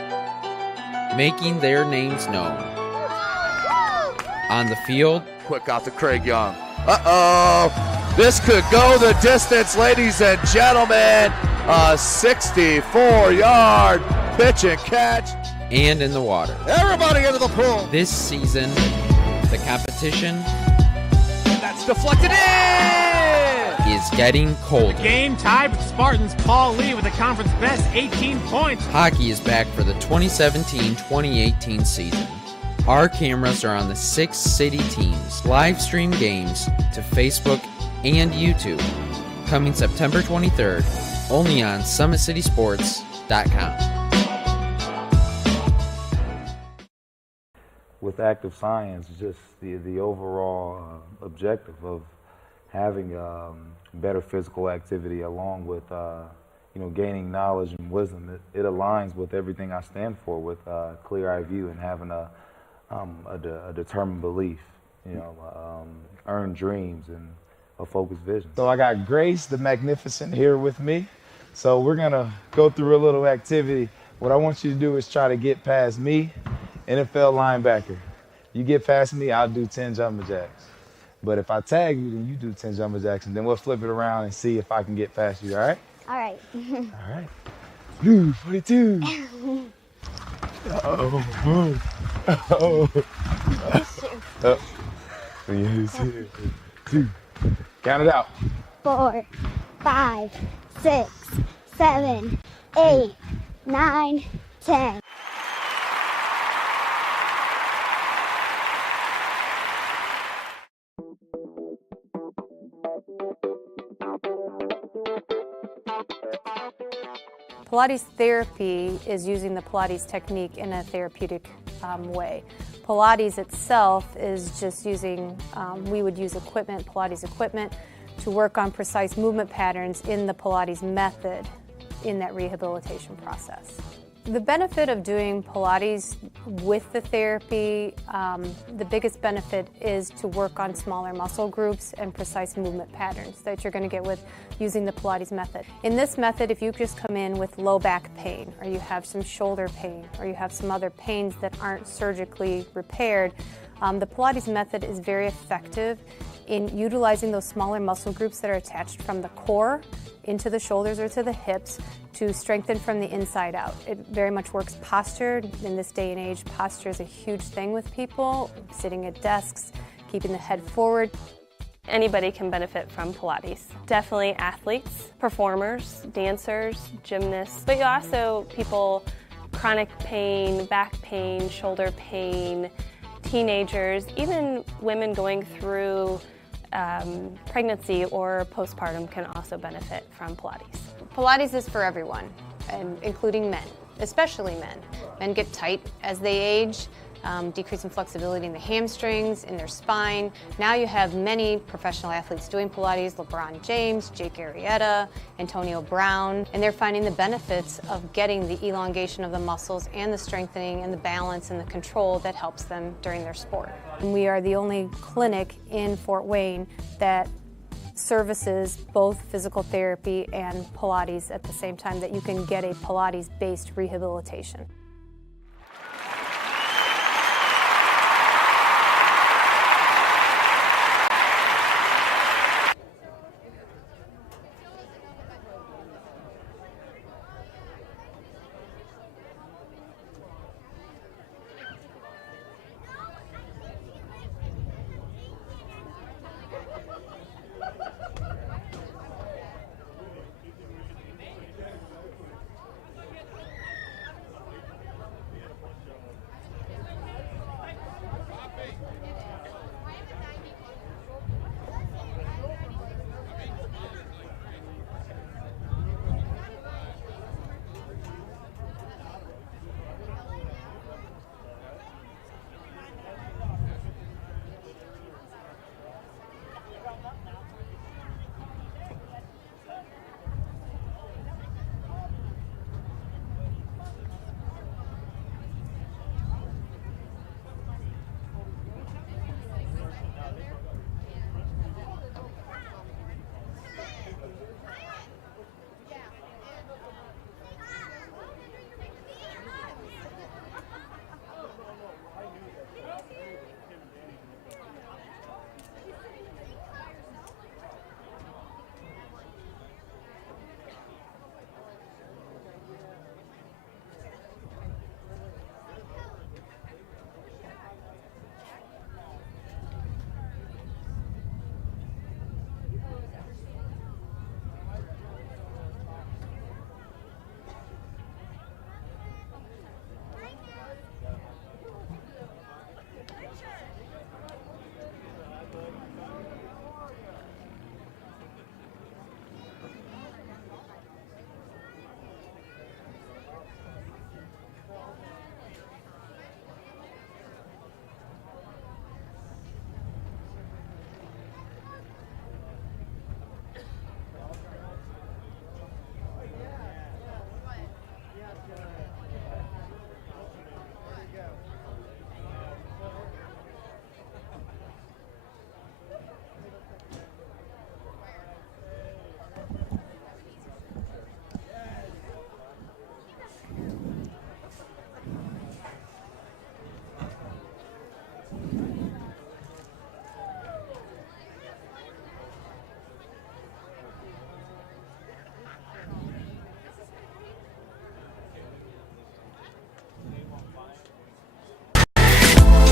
making their names known. On the field, Quick out to Craig Young. Uh-oh. This could go the distance, ladies and gentlemen. A 64-yard pitch and catch. and in the water. Everybody into the pool. This season, the competition That's deflected in. is getting colder. Game tied with Spartans. Paul Lee with the conference best 18 points. Hockey is back for the 2017-2018 season. Our cameras are on the 6 city teams. Live stream games to Facebook and YouTube. Coming September 23rd, only on SummitCitySports.com. With active science, just the overall objective of having better physical activity along with gaining knowledge and wisdom, it aligns with everything I stand for, with clear-eye view and having a determined belief, earned dreams and a focused vision. So I got Grace the Magnificent here with me. So we're gonna go through a little activity. What I want you to do is try to get past me, NFL linebacker. You get past me, I'll do 10 jumping jacks. But if I tag you, then you do 10 jumping jacks, and then we'll flip it around and see if I can get past you, all right? All right. All right. Blue 42. Uh-oh. Uh-oh. Uh-oh. 2. Count it out. 4, 5, 6, 7, 8, 9, 10. Pilates therapy is using the Pilates technique in a therapeutic way. Pilates itself is just using, we would use equipment, Pilates equipment, to work on precise movement patterns in the Pilates method in that rehabilitation process. The benefit of doing Pilates with the therapy, the biggest benefit is to work on smaller muscle groups and precise movement patterns that you're going to get with using the Pilates method. In this method, if you just come in with low back pain, or you have some shoulder pain, or you have some other pains that aren't surgically repaired, the Pilates method is very effective in utilizing those smaller muscle groups that are attached from the core into the shoulders or to the hips to strengthen from the inside out. It very much works posture. In this day and age, posture is a huge thing with people, sitting at desks, keeping the head forward. Anybody can benefit from Pilates. Definitely athletes, performers, dancers, gymnasts, but you also people, chronic pain, back pain, shoulder pain, teenagers, even women going through pregnancy or postpartum can also benefit from Pilates. Pilates is for everyone, and including men, especially men. Men get tight as they age, decreasing flexibility in the hamstrings, in their spine. Now you have many professional athletes doing Pilates, LeBron James, Jake Arrieta, Antonio Brown, and they're finding the benefits of getting the elongation of the muscles and the strengthening and the balance and the control that helps them during their sport. And we are the only clinic in Fort Wayne that services both physical therapy and Pilates at the same time, that you can get a Pilates-based rehabilitation.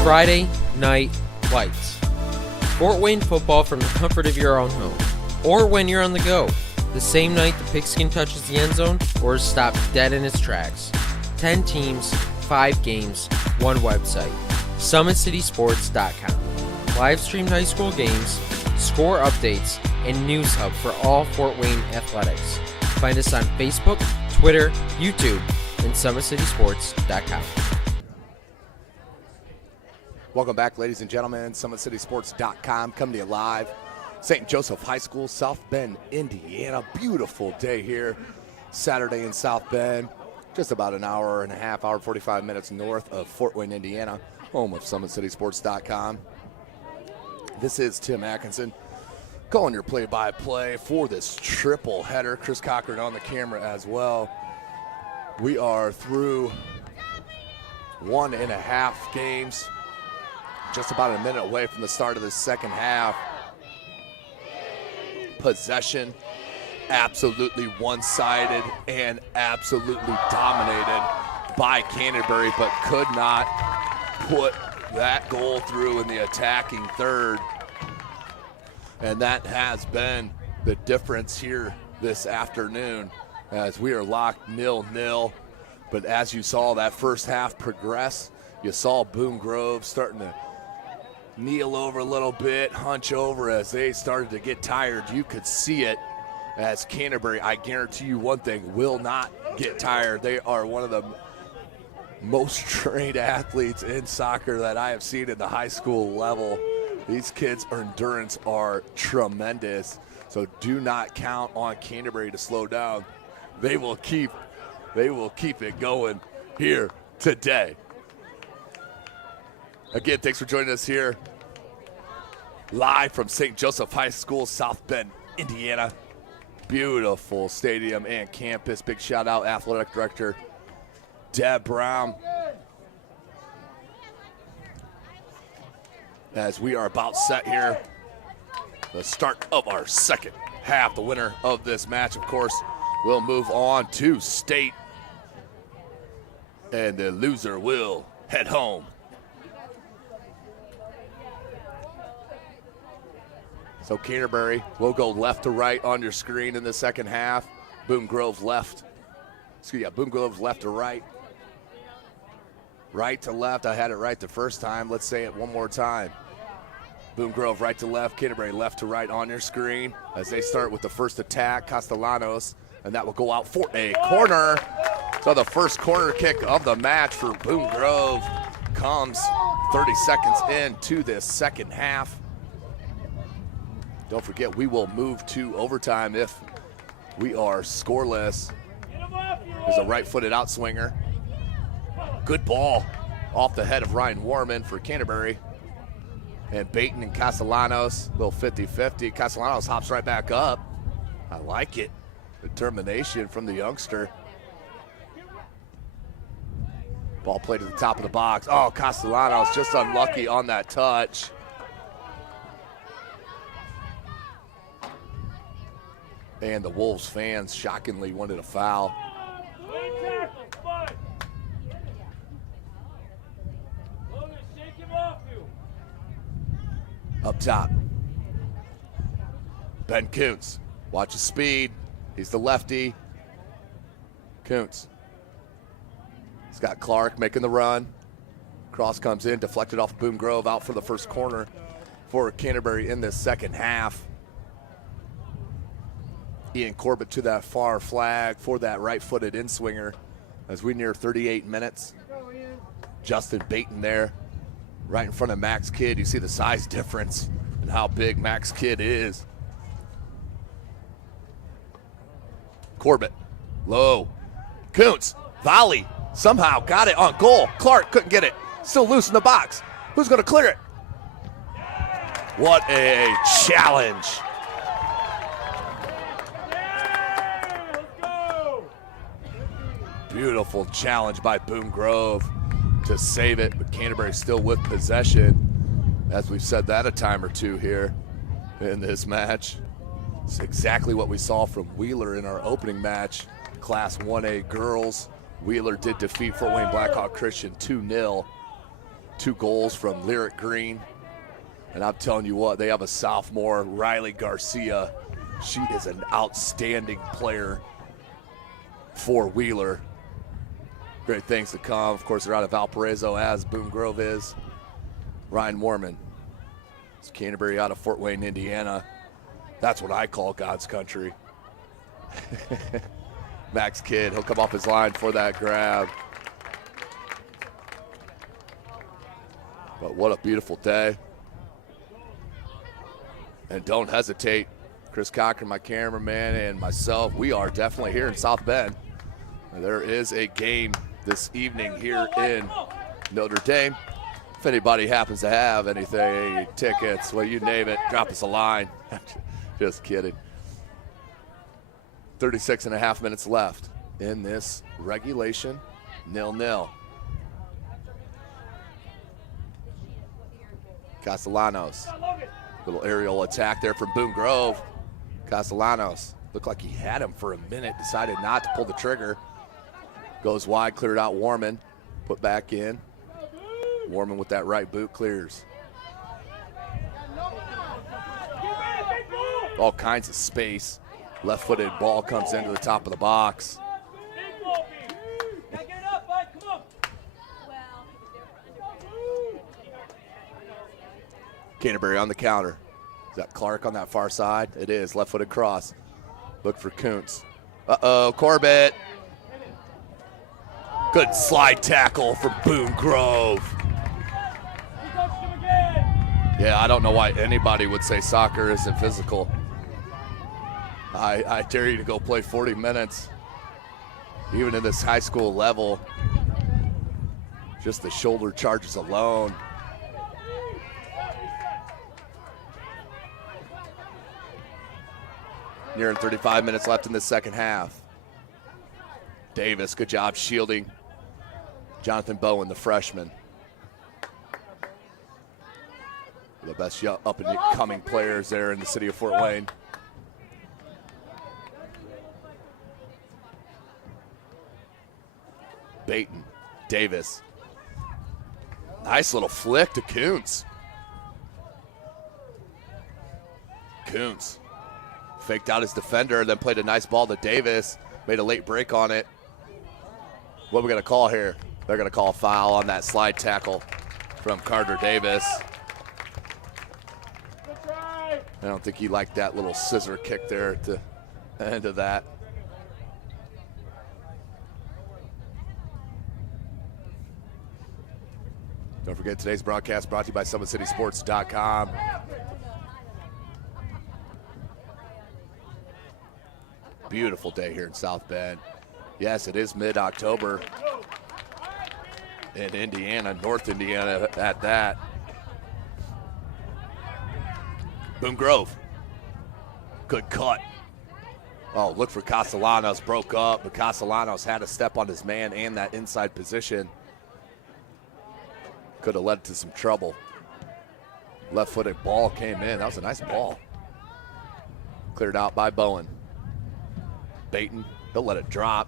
Friday Night Lights. Fort Wayne football from the comfort of your own home, or when you're on the go, the same night the pigskin touches the end zone or is stopped dead in its tracks. 10 teams, 5 games, 1 website. SummitCitySports.com. Live streamed high school games, score updates, and news hub for all Fort Wayne athletics. Find us on Facebook, Twitter, YouTube, and SummitCitySports.com. Welcome back, ladies and gentlemen. SummitCitySports.com coming to you live. St. Joseph High School, South Bend, Indiana. Beautiful day here, Saturday in South Bend. Just about an hour and a half, hour 45 minutes north of Fort Wayne, Indiana, home of SummitCitySports.com. This is Tim Atkinson calling your play-by-play for this triple header. Chris Cochran on the camera as well. We are through 1.5 games. Just about a minute away from the start of the second half. Possession, absolutely one-sided and absolutely dominated by Canterbury, but could not put that goal through in the attacking third. And that has been the difference here this afternoon as we are locked 0-0. But as you saw that first half progress, you saw Boone Grove starting to kneel over a little bit, hunch over as they started to get tired. You could see it as Canterbury, I guarantee you one thing, will not get tired. They are one of the most trained athletes in soccer that I have seen at the high school level. These kids' endurance are tremendous, so do not count on Canterbury to slow down. They will keep it going here today. Again, thanks for joining us here live from St. Joseph High School, South Bend, Indiana. Beautiful stadium and campus. Big shout out, Athletic Director Deb Brown. As we are about set here, the start of our second half. The winner of this match, of course, will move on to state, and the loser will head home. So Canterbury will go left to right on your screen in the second half. Boone Grove left. Boone Grove left to right. Right to left. I had it right the first time. Let's say it one more time. Boone Grove right to left. Canterbury left to right on your screen as they start with the first attack. Castellanos, and that will go out for a corner. So the first corner kick of the match for Boone Grove comes 30 seconds into this second half. Don't forget, we will move to overtime if we are scoreless. There's a right-footed outswinger. Good ball off the head of Ryan Warman for Canterbury. And Baton and Castellanos, a little 50-50. Castellanos hops right back up. I like it. Determination from the youngster. Ball played to the top of the box. Oh, Castellanos just unlucky on that touch. And the Wolves fans shockingly wanted a foul. Up top, Ben Kuntz. Watch his speed. He's the lefty. Kuntz. He's got Clark making the run. Cross comes in, deflected off Boone Grove, out for the first corner for Canterbury in this second half. Ian Corbett to that far flag for that right-footed in-swinger as we near 38 minutes. Justin Baton there, right in front of Max Kidd. You see the size difference and how big Max Kidd is. Corbett, low. Kuntz, volley, somehow got it on goal. Clark couldn't get it, still loose in the box. Who's gonna clear it? What a challenge. Beautiful challenge by Boone Grove to save it, but Canterbury still with possession. As we've said that a time or two here in this match. It's exactly what we saw from Wheeler in our opening match. Class 1A girls. Wheeler did defeat Fort Wayne Blackhawk Christian 2-0 2 goals from Lyric Green. And I'm telling you what, they have a sophomore, Riley Garcia. She is an outstanding player for Wheeler. Great things to come. Of course, they're out of Valparaiso, as Boone Grove is. Ryan Warman. It's Canterbury out of Fort Wayne, Indiana. That's what I call God's country. Max Kidd, he'll come off his line for that grab. But what a beautiful day. And don't hesitate. Chris Cochran, my cameraman, and myself, we are definitely here in South Bend. There is a game this evening here in Notre Dame. If anybody happens to have anything, tickets, well, you name it, drop us a line. Just kidding. 36 and a half minutes left in this regulation 0-0. Castellanos, little aerial attack there from Boone Grove. Castellanos looked like he had him for a minute, decided not to pull the trigger. Goes wide, cleared out Warman, put back in. Warman with that right boot clears. All kinds of space. Left-footed ball comes into the top of the box. Canterbury on the counter. Is that Clark on that far side? It is. Left-footed cross. Look for Kuntz. Uh-oh, Corbett. Good slide tackle from Boone Grove. Yeah, I don't know why anybody would say soccer isn't physical. I dare you to go play 40 minutes. Even in this high school level, just the shoulder charges alone. Nearing 35 minutes left in the second half. Davis, good job shielding Jonathan Bowen, the freshman. The best up-and-coming players there in the city of Fort Wayne. Baton, Davis. Nice little flick to Kuntz. Kuntz faked out his defender, then played a nice ball to Davis. Made a late break on it. What are we going to call here? They're going to call a foul on that slide tackle from Carter Davis. I don't think he liked that little scissor kick there at the end of that. Don't forget today's broadcast brought to you by SummitCitySports.com. Beautiful day here in South Bend. Yes, it is mid-October in Indiana, North Indiana at that. Boone Grove, good cut. Oh, look for Castellanos, broke up, but Castellanos had a step on his man and that inside position. Could have led to some trouble. Left-footed ball came in. That was a nice ball. Cleared out by Bowen. Baton, he'll let it drop.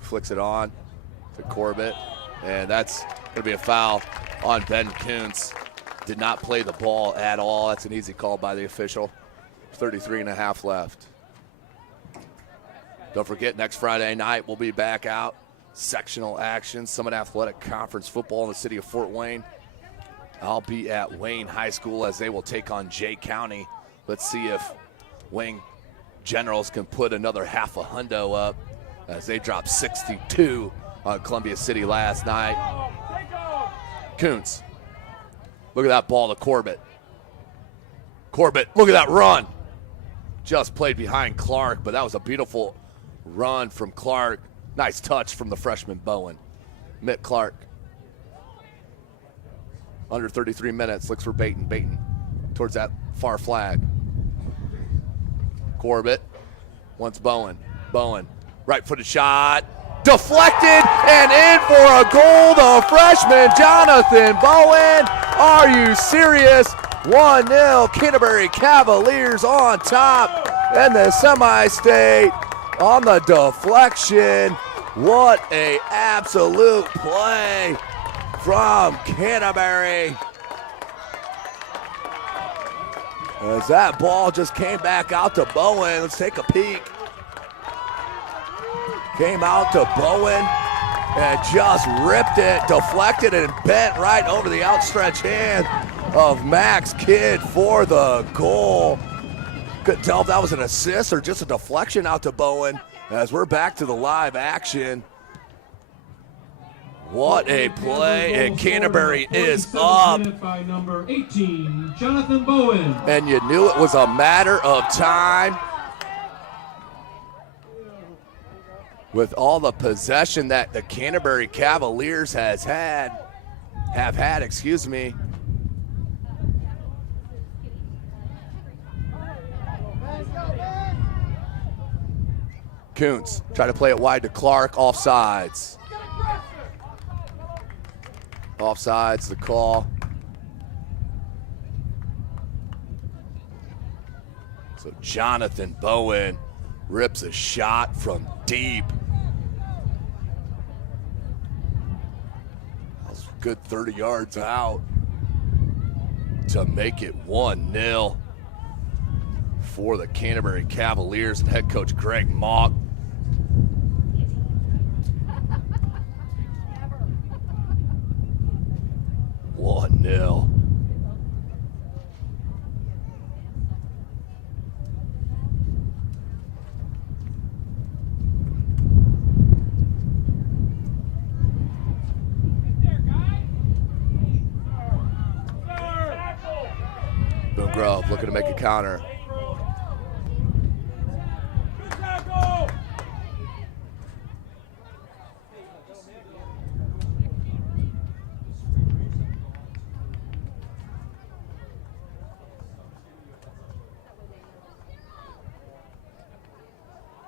Flicks it on to Corbett. And that's going to be a foul on Ben Kuntz. Did not play the ball at all. That's an easy call by the official. 33 and a half left. Don't forget, next Friday night we'll be back out. Sectional action, Summit Athletic Conference football in the city of Fort Wayne. I'll be at Wayne High School as they will take on Jay County. Let's see if Wayne Generals can put another half a hundo up as they dropped 62 on Columbia City last night. Kuntz. Look at that ball to Corbett. Corbett, look at that run. Just played behind Clark, but that was a beautiful run from Clark. Nice touch from the freshman Bowen. Mitt Clark. Under 33 minutes, looks for Baton. Baton towards that far flag. Corbett wants Bowen. Bowen, right-footed shot. Deflected and in for a goal, the freshman Jonathan Bowen. Are you serious? 1-0 Canterbury Cavaliers on top. And the Semistate on the deflection. What a absolute play from Canterbury. As that ball just came back out to Bowen. Let's take a peek. Came out to Bowen and just ripped it, deflected and bent right over the outstretched hand of Max Kidd for the goal. Couldn't tell if that was an assist or just a deflection out to Bowen as we're back to the live action. What a play, and Canterbury is up. By number 18, Jonathan Bowen. And you knew it was a matter of time. With all the possession that the Canterbury Cavaliers have had, excuse me. Kuntz try to play it wide to Clark, offsides. Offsides, the call. So Jonathan Bowen rips a shot from deep. That was a good 30 yards out to make it 1-0 for the Canterbury Cavaliers and head coach Greg Mock. Nil. Boone Grove looking to make a counter.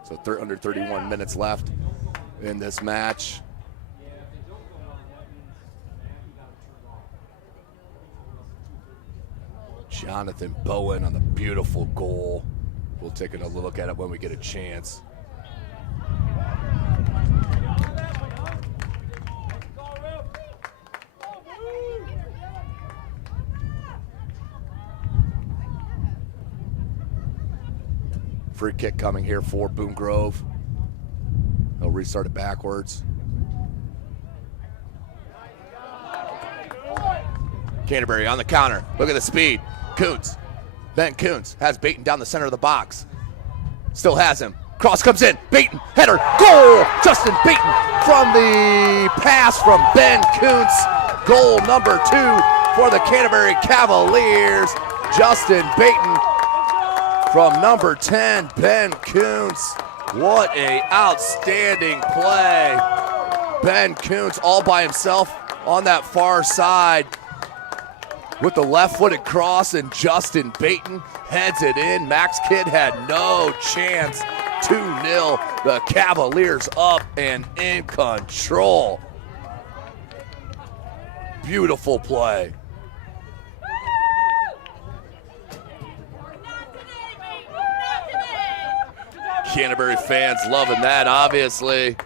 So under 31 minutes left in this match. Jonathan Bowen on the beautiful goal. We'll take a look at it when we get a chance. Free kick coming here for Boone Grove. They'll restart it backwards. Canterbury on the counter. Look at the speed. Kuntz. Ben Kuntz has Baton down the center of the box. Still has him. Cross comes in. Baton. Header. Goal! Justin Baton from the pass from Ben Kuntz. Goal number 2 for the Canterbury Cavaliers. Justin Baton from number 10, Ben Kuntz. What a outstanding play. Ben Kuntz all by himself on that far side with the left-footed cross, and Justin Baton heads it in. Max Kidd had no chance. 2-0, the Cavaliers up and in control. Beautiful play. Canterbury fans loving that, obviously.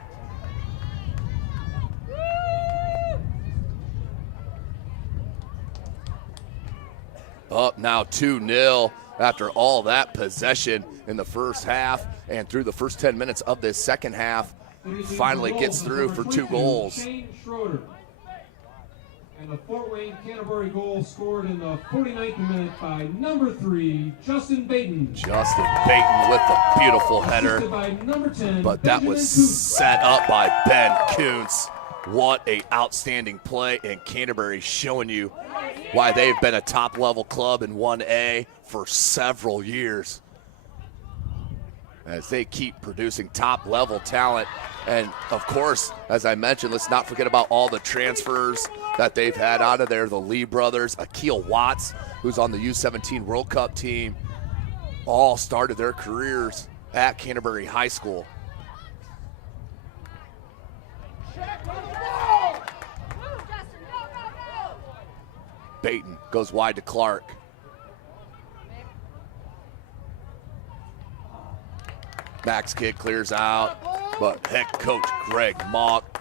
Up now 2-0 after all that possession in the first half and through the first 10 minutes of this second half. Finally gets through for 2 goals. And the Fort Wayne Canterbury goal scored in the 49th minute by number 3, Justin Baton. Justin Baton with a beautiful header. By number 10, but that was set up by Ben Kuntz. What a outstanding play, and Canterbury showing you why they've been a top-level club in 1A for several years, as they keep producing top-level talent. And, of course, as I mentioned, let's not forget about all the transfers that they've had out of there. The Lee brothers, Akil Watts, who's on the U17 World Cup team, all started their careers at Canterbury High School. Baton goes wide to Clark. Max Kidd clears out, but head coach Greg Mock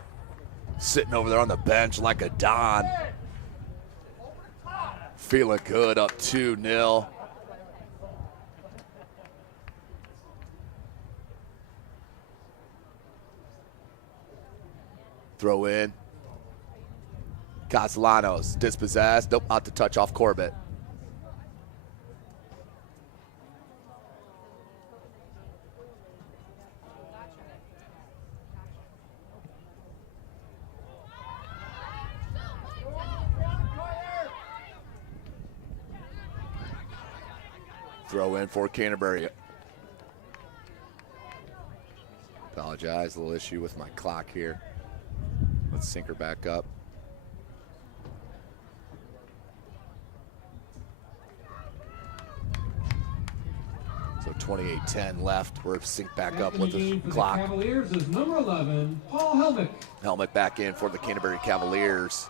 sitting over there on the bench like a Don. Feeling good, up 2-0. Throw in. Castellanos dispossessed. Nope, out to touch off Corbett. Throw in for Canterbury. Apologize, a little issue with my clock here. Let's sync her back up. So 28:10 left. We're synced back up with the clock. The Cavaliers is number 11, Paul Helmick. Helmick back in for the Canterbury Cavaliers.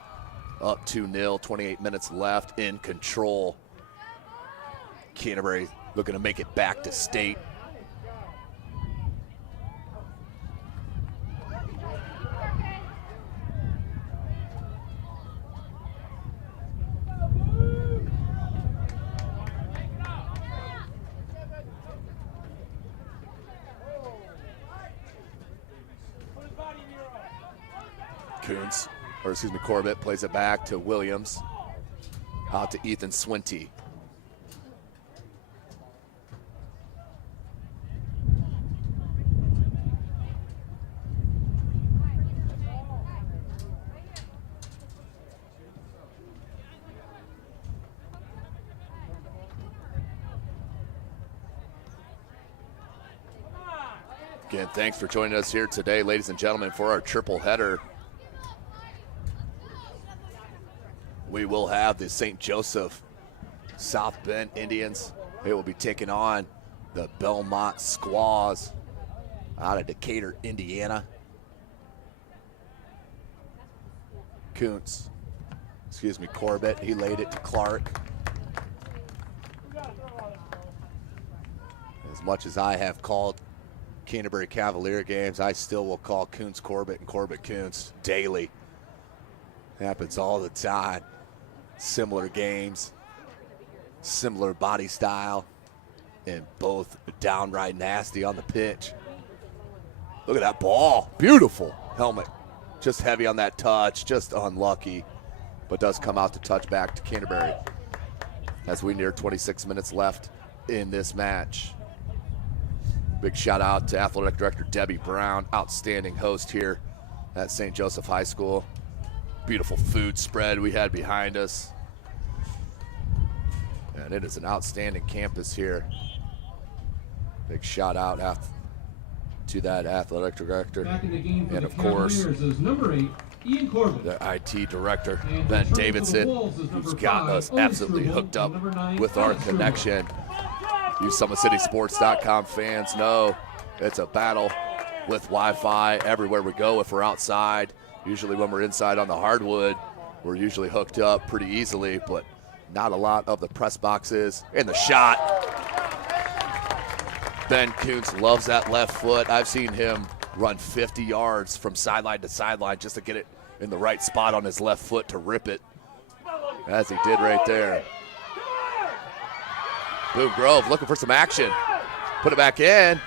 Up 2-0, 28 minutes left, in control. Canterbury looking to make it back to state. Corbett plays it back to Williams. Out to Ethan Swinty. Again, thanks for joining us here today, ladies and gentlemen, for our triple header. We will have the St. Joseph South Bend Indians. They will be taking on the Belmont Squaws out of Decatur, Indiana. Corbett, he laid it to Clark. As much as I have called Canterbury Cavalier games, I still will call Kuntz Corbett and Corbett Kuntz daily. Happens all the time. Similar games, similar body style, and both downright nasty on the pitch. Look at that ball. Beautiful. Helmet. Just heavy on that touch, just unlucky, but does come out to touch back to Canterbury as we near 26 minutes left in this match. Big shout out to Athletic Director Debbie Brown, outstanding host here at St. Joseph High School. Beautiful food spread we had behind us. And it is an outstanding campus here. Big shout out to that athletic director. And of course, number 8, Ian Corbett. The IT director, Ben Davidson, who's got us absolutely hooked up with our connection. You SummitCitySports.com fans know it's a battle with Wi-Fi everywhere we go if we're outside. Usually when we're inside on the hardwood, we're usually hooked up pretty easily, but not a lot of the press boxes. And the shot. Ben Kuntz loves that left foot. I've seen him run 50 yards from sideline to sideline just to get it in the right spot on his left foot to rip it, as he did right there. Boone Grove looking for some action. Put it back in.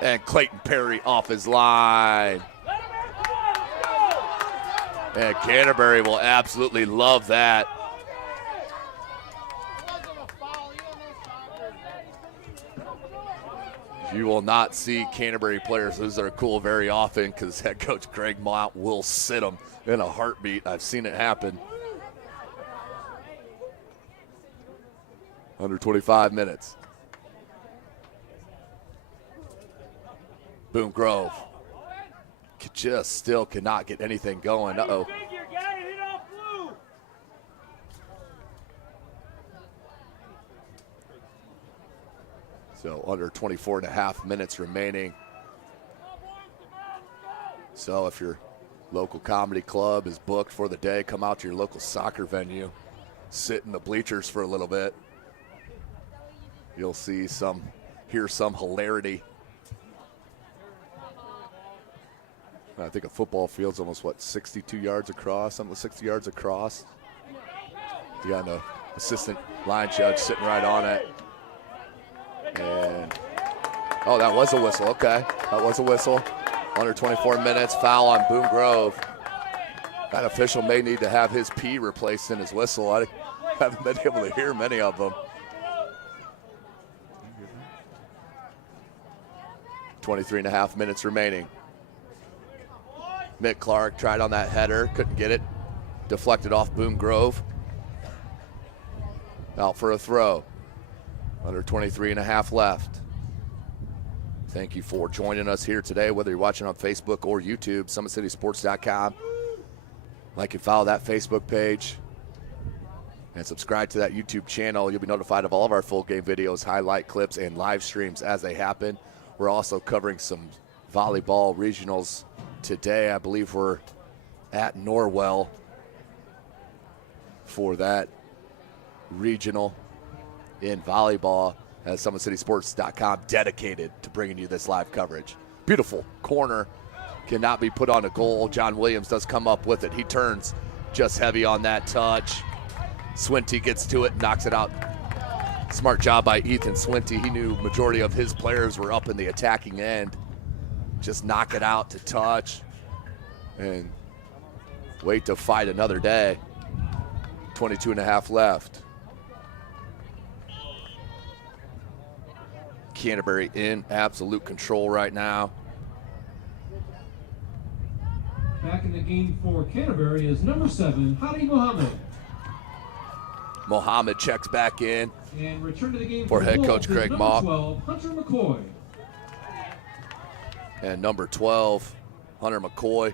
And Clayton Perry off his line. And Canterbury will absolutely love that. You will not see Canterbury players lose their cool very often because head coach Greg Mott will sit them in a heartbeat. I've seen it happen. Under 25 minutes. Boone Grove just still cannot get anything going. Uh-oh. So under 24 and a half minutes remaining. So if your local comedy club is booked for the day, come out to your local soccer venue, sit in the bleachers for a little bit. You'll hear some hilarity. I think a football field's almost, 62 yards across, almost 60 yards across. You got an assistant line judge sitting right on it. And, oh, that was a whistle. Okay, that was a whistle. Under 24 minutes, foul on Boone Grove. That official may need to have his P replaced in his whistle. I haven't been able to hear many of them. 23.5 minutes remaining. Mick Clark tried on that header, couldn't get it. Deflected off Boone Grove. Out for a throw. Under 23.5 left. Thank you for joining us here today, whether you're watching on Facebook or YouTube, SummitCitySports.com. Like and follow that Facebook page. And subscribe to that YouTube channel. You'll be notified of all of our full game videos, highlight clips, and live streams as they happen. We're also covering some volleyball regionals today. I believe we're at Norwell for that regional in volleyball, as SummitCitySports.com dedicated to bringing you this live coverage. Beautiful corner, cannot be put on a goal. John Williams does come up with it. He turns just heavy on that touch. Swinty gets to it, knocks it out. Smart job by Ethan Swinty. He knew majority of his players were up in the attacking end. Just knock it out to touch and wait to fight another day. 22.5 left. Canterbury in absolute control right now. Back in the game for Canterbury is number 7, Hadi Mohammed. Mohammed checks back in and return to the game for head coach Craig Mock. 12, Hunter McCoy. And number 12, Hunter McCoy.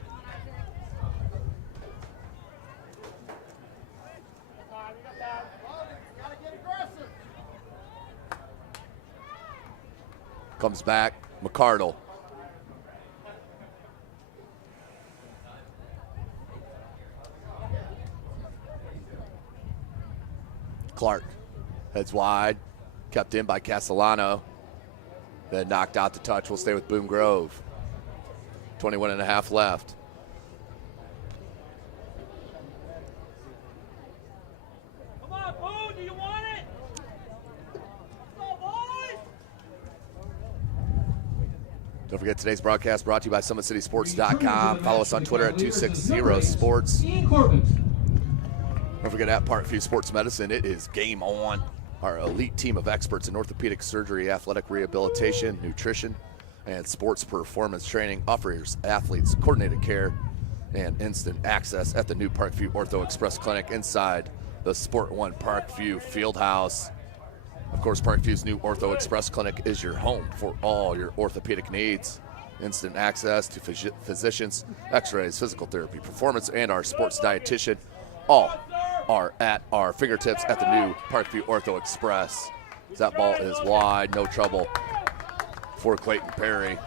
Comes back, McCardle. Clark heads wide, kept in by Castellano. Then knocked out the touch. Will stay with Boone Grove. 21.5 left. Come on, Boone, do you want it? Come on, boys! Don't forget today's broadcast brought to you by SummitCitySports.com. Follow us on Twitter at 260sports. Don't forget at Parkview Sports Medicine, it is game on. Our elite team of experts in orthopedic surgery, athletic rehabilitation, nutrition, and sports performance training offers athletes coordinated care and instant access at the new Parkview Ortho Express Clinic inside the Sport One Parkview Fieldhouse. Of course, Parkview's new Ortho Express Clinic is your home for all your orthopedic needs. Instant access to physicians, x-rays, physical therapy, performance, and our sports dietitian. All are at our fingertips at the new Parkview Ortho Express. That ball is wide, no trouble for Clayton Perry,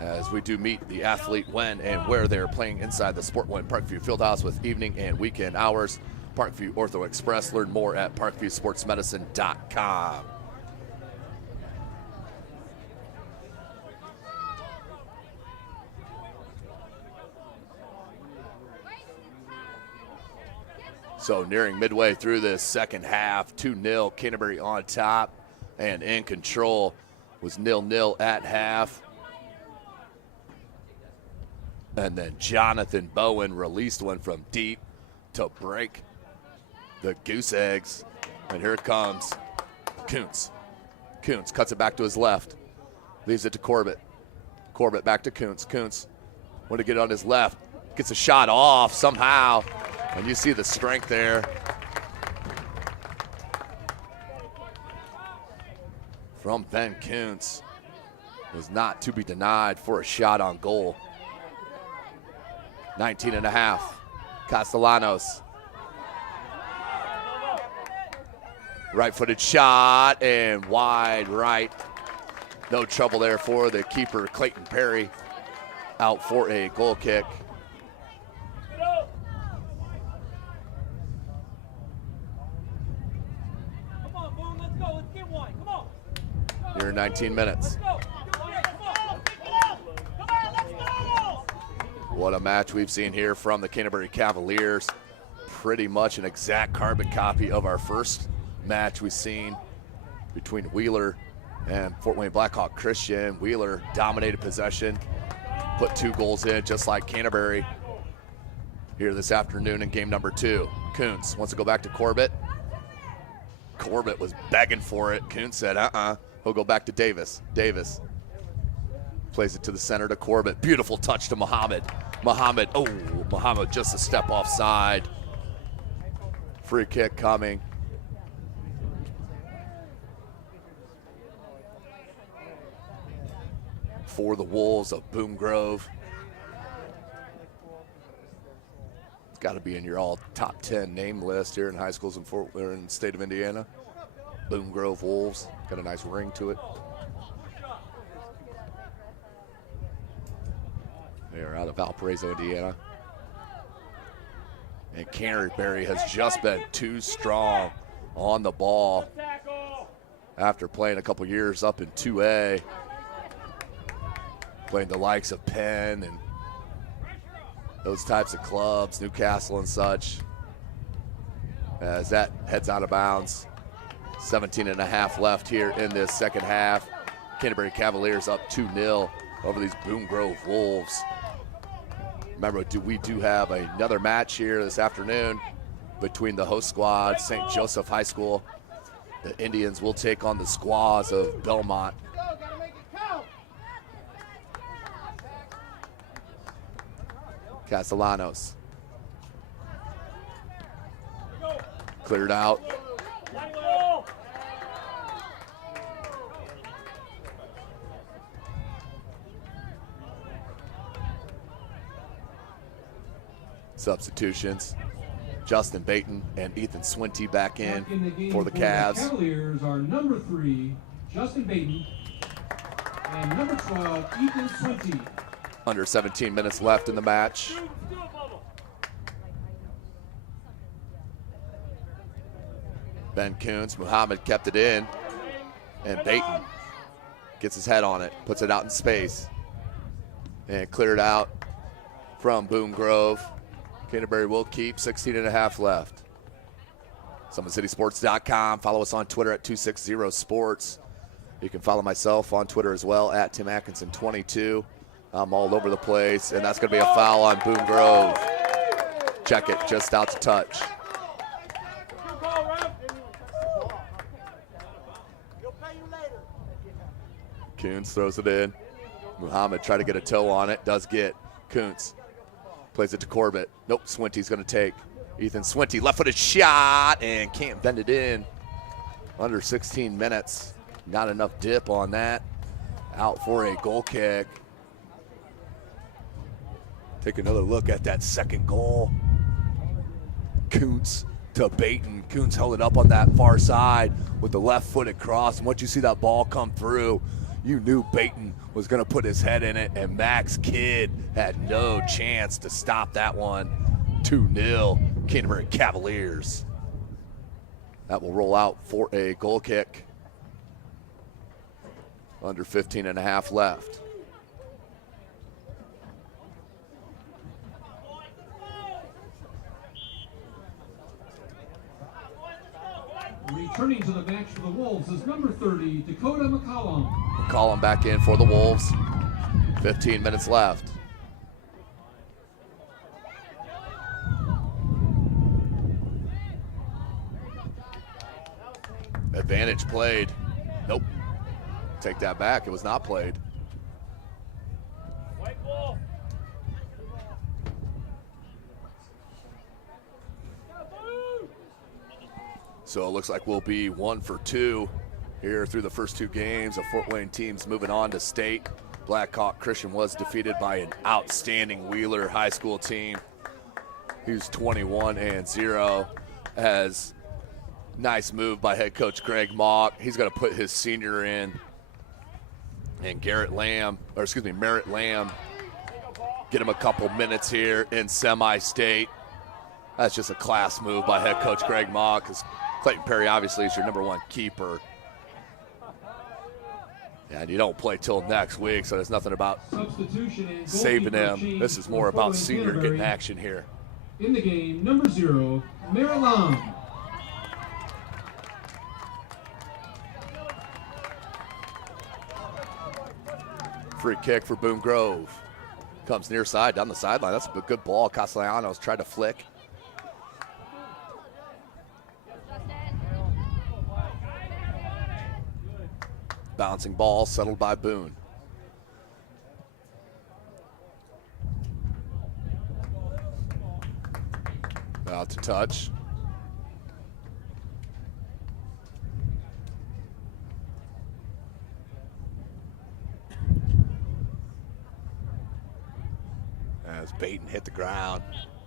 as we do meet the athlete when and where they're playing inside the Sport One Parkview Fieldhouse with evening and weekend hours. Parkview Ortho Express. Learn more at parkviewsportsmedicine.com. So nearing midway through this second half, 2-0, Canterbury on top and in control. Was 0-0 at half. And then Jonathan Bowen released one from deep to break the goose eggs. And here it comes. Kuntz. Kuntz cuts it back to his left. Leaves it to Corbett. Corbett back to Kuntz. Kuntz wanted to get it on his left. Gets a shot off somehow. And you see the strength there. From Ben Kuntz. Was not to be denied for a shot on goal. 19.5. Castellanos. Right-footed shot and wide right. No trouble there for the keeper, Clayton Perry. Out for a goal kick. Come on, Boone, let's go. Let's get one. Come on. Here in 19 minutes. Let's go. Come on, let's go. What a match we've seen here from the Canterbury Cavaliers. Pretty much an exact carbon copy of our first match we've seen between Wheeler and Fort Wayne Blackhawk Christian. Wheeler dominated possession, put 2 goals in just like Canterbury here this afternoon in game number 2. Kuntz wants to go back to Corbett. Corbett was begging for it. Kuntz said, he'll go back to Davis. Davis plays it to the center to Corbett. Beautiful touch to Muhammad. Muhammad just a step offside. Free kick coming. For the Wolves of Boone Grove. It's got to be in your all top 10 name list here in high schools in the state of Indiana. Boone Grove Wolves, got a nice ring to it. They are out of Valparaiso, Indiana. And Canterbury has just been too strong on the ball after playing a couple years up in 2A. Playing the likes of Penn and those types of clubs, Newcastle and such. As that heads out of bounds. 17.5 left here in this second half. Canterbury Cavaliers up 2-0 over these Boone Grove Wolves. Remember, we do have another match here this afternoon between the host squad, St. Joseph High School. The Indians will take on the Squaws of Belmont. Castellanos. Cleared out. Substitutions. Justin Baton and Ethan Swinty back in for the Cavs. The Cavaliers are number 3, Justin Baton, and number 12, Ethan Swinty. Under 17 minutes left in the match. Ben Kuntz, Muhammad kept it in, and Baton gets his head on it, puts it out in space, and cleared out from Boone Grove. Canterbury will keep 16.5 left. SummitCitySports.com. Follow us on Twitter at 260sports. You can follow myself on Twitter as well at Tim Atkinson22. I'm all over the place, and that's going to be a foul on Boone Grove. Check it, just out to touch. Kuntz throws it in. Muhammad tried to get a toe on it, does get. Kuntz plays it to Corbett. Nope, Swinty's going to take. Ethan Swinty, left-footed shot, and can't bend it in. Under 16 minutes. Not enough dip on that. Out for a goal kick. Take another look at that second goal. Kuntz to Baton. Kuntz held it up on that far side with the left-footed cross. And once you see that ball come through, you knew Baton was going to put his head in it, and Max Kidd had no chance to stop that one. 2-0, Canterbury Cavaliers. That will roll out for a goal kick. Under 15.5 left. Returning to the match for the Wolves is number 30, Dakota McCollum. McCollum back in for the Wolves. 15 minutes left. Advantage played. Nope. Take that back. It was not played. So it looks like we'll be 1 for 2 here through the first 2 games of Fort Wayne teams moving on to state. Blackhawk Christian was defeated by an outstanding Wheeler High School team. He was 21-0. As nice move by head coach Greg Mock. He's going to put his senior in, and Merritt Lamb, get him a couple minutes here in Semistate. That's just a class move by head coach Greg Mock, because Clayton Perry obviously is your #1 keeper. And you don't play till next week, so there's nothing about saving him. This is more about senior getting action here. In the game, number 0, Maryland. Free kick for Boone Grove. Comes near side, down the sideline. That's a good ball. Castellanos tried to flick. Bouncing ball settled by Boone. Out to touch. As Baton hit the ground,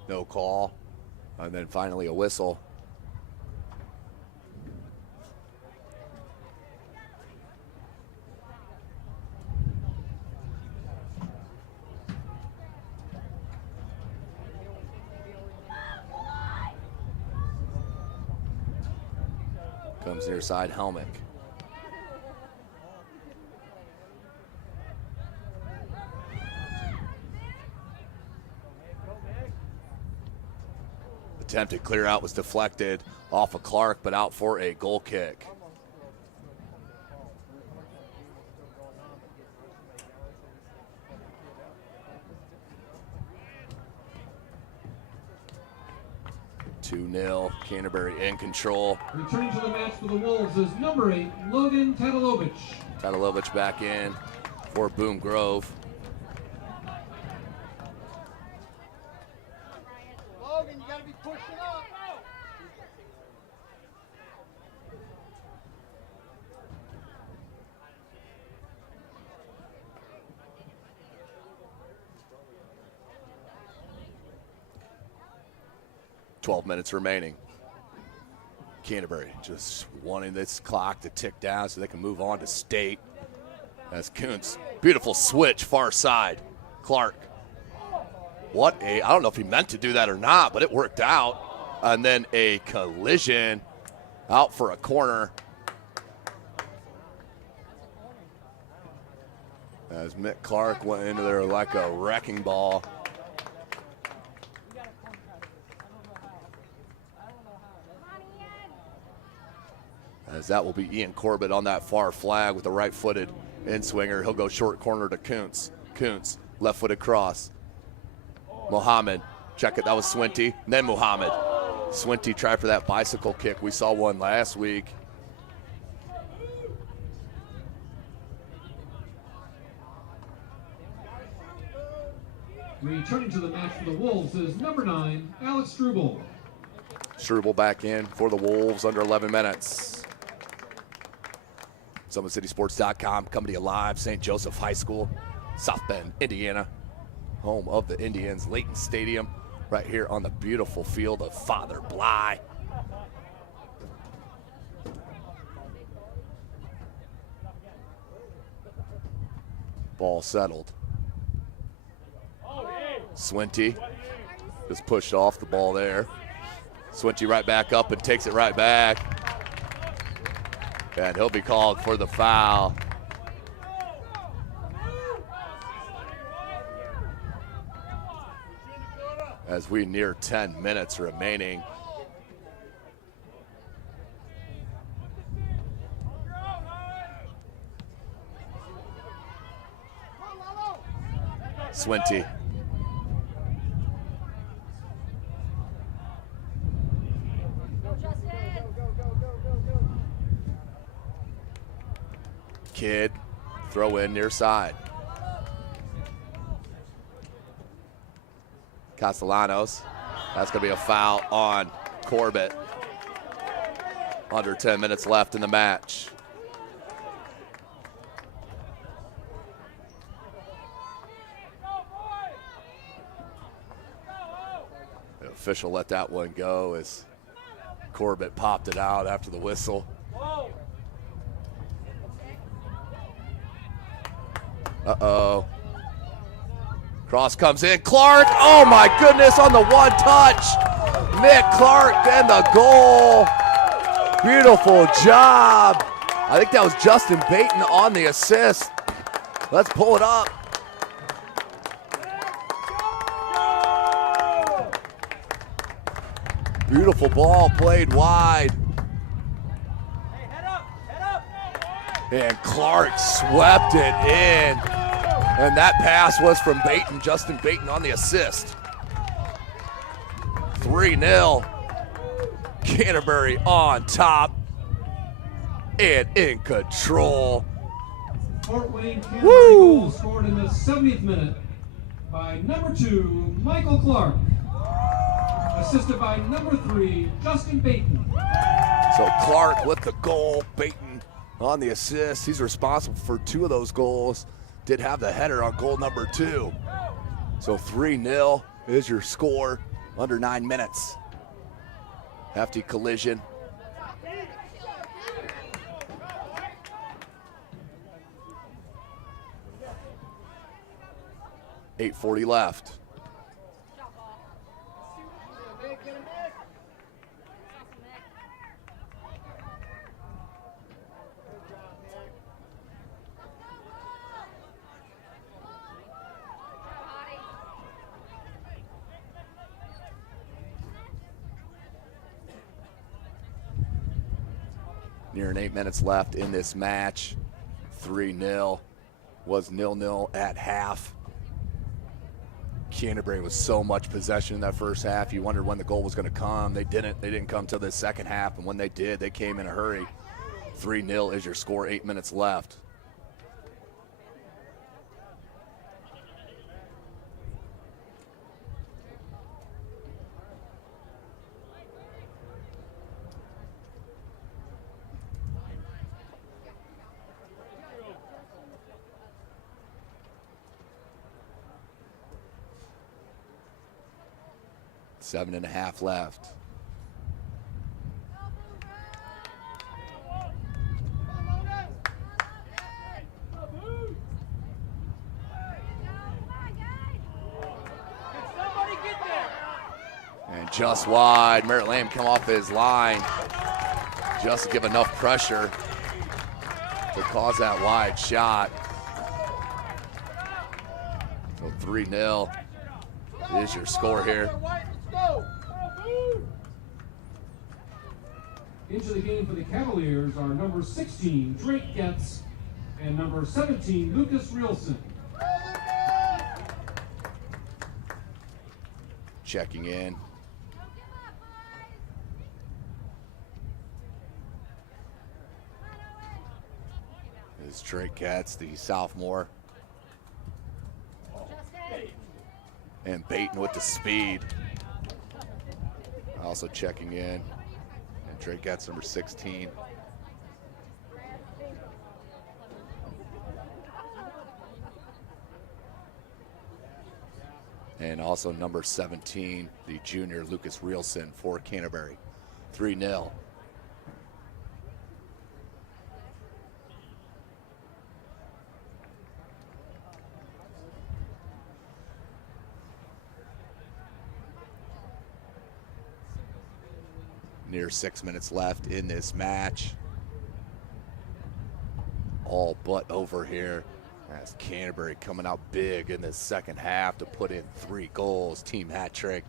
no call. And then finally a whistle. Comes near side, Helmick. Attempted clear out was deflected off of Clark, but out for a goal kick. (2-0), Canterbury in control. Returning to the match for the Wolves is number 8, Logan Tatalovich. Tatalovich back in for Boone Grove. Logan, you gotta be pushing up. 12 minutes remaining. Canterbury just wanting this clock to tick down so they can move on to state. As Kuntz, beautiful switch, far side. Clark. I don't know if he meant to do that or not, but it worked out. And then a collision out for a corner. As Mick Clark went into there like a wrecking ball. As that will be Ian Corbett on that far flag with a right-footed in-swinger. He'll go short corner to Kuntz. Kuntz, left-footed cross. Mohammed, check it, that was Swinty, and then Muhammad. Swinty tried for that bicycle kick. We saw one last week. Returning to the match for the Wolves is number 9, Alex Struble. Struble back in for the Wolves under 11 minutes. SummitCitySports.com coming to you live, St. Joseph High School, South Bend, Indiana. Home of the Indians, Layton Stadium, right here on the beautiful field of Father Bly. Ball settled. Swinty just pushed off the ball there. Swinty right back up and takes it right back. And he'll be called for the foul. As we near 10 minutes remaining. Swinty. Kidd, throw in near side. Castellanos, that's going to be a foul on Corbett. Under 10 minutes left in the match. The official let that one go as Corbett popped it out after the whistle. Uh-oh. Cross comes in. Clark, oh my goodness, on the one touch. Mick Clark and the goal. Beautiful job I think that was Justin Baton on the assist. Let's pull it up. Beautiful ball played wide. And Clark swept it in. And that pass was from Baton, Justin Baton on the assist. 3-0. Canterbury on top and in control. Fort Wayne Canterbury goal scored in the 70th minute by number 2, Michael Clark. Assisted by number 3, Justin Baton. So Clark with the goal, Baton on the assist. He's responsible for 2 of those goals. Did have the header on goal number 2. So 3-0 is your score under 9 minutes. Hefty collision. .840 left. Nearing 8 minutes left in this match. 3-0. Was 0-0 at half. Canterbury was so much possession in that first half. You wondered when the goal was going to come. They didn't come till the second half, and when they did, they came in a hurry. 3-0 is your score, 8 minutes left. Seven and a half left. And just wide. Merritt Lamb come off his line just to give enough pressure to cause that wide shot. So 3-0 is your score here. Into the game for the Cavaliers are number 16, Drake Getz, and number 17, Lucas Rielson. Checking in. Is Drake Getz, the sophomore. And Baton with the speed. Also checking in. And Drake Getz, number 16. And also number 17, the junior Lucas Rielson for Canterbury. 3-0. Near 6 minutes left in this match. All but over here as Canterbury coming out big in the second half to put in 3 goals. Team hat trick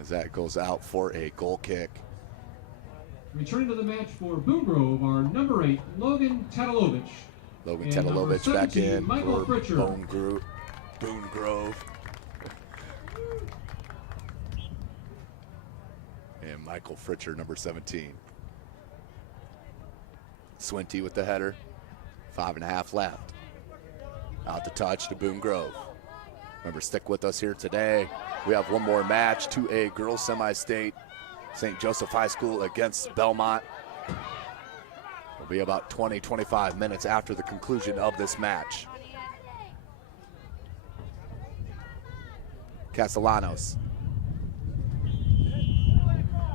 as that goes out for a goal kick. Returning to the match for Boone Grove are number 8, Logan Tatalovich. Logan Tatalovich back in Michael for Pritchard. Boone Grove. And Michael Pritchard, number 17. Swinty with the header. 5.5 left. Out to touch to Boone Grove. Remember, stick with us here today. We have one more match, 2A girls semi-state. St. Joseph High School against Belmont. It'll be about 20-25 minutes after the conclusion of this match. Castellanos.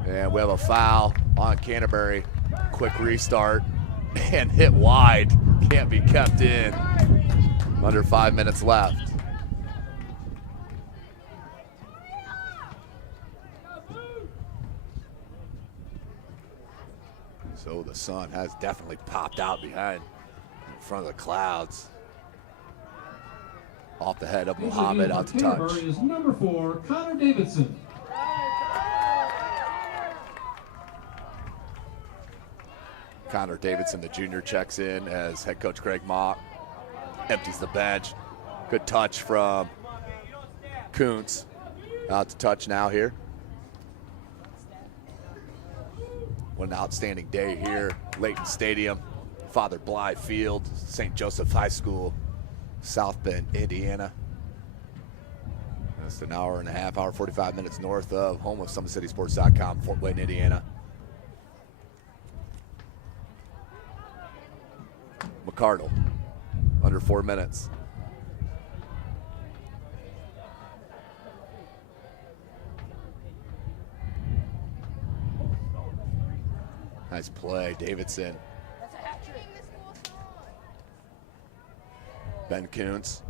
And we have a foul on Canterbury. Quick restart and hit wide. Can't be kept in. Under 5 minutes left. So the sun has definitely popped out behind in front of the clouds. Off the head of Muhammad, out to touch. Canterbury is number 4, Connor Davidson. Connor Davidson, the junior, checks in as head coach Greg Mock empties the bench. Good touch from Kuntz. Out to touch now here. What an outstanding day here. Layton Stadium, Father Bly Field, St. Joseph High School, South Bend, Indiana. That's an hour and a half, hour 45 minutes north of home of SummitCitySports.com, Fort Wayne, Indiana. McCardle, under 4 minutes. Nice play, Davidson. Ben Kuntz,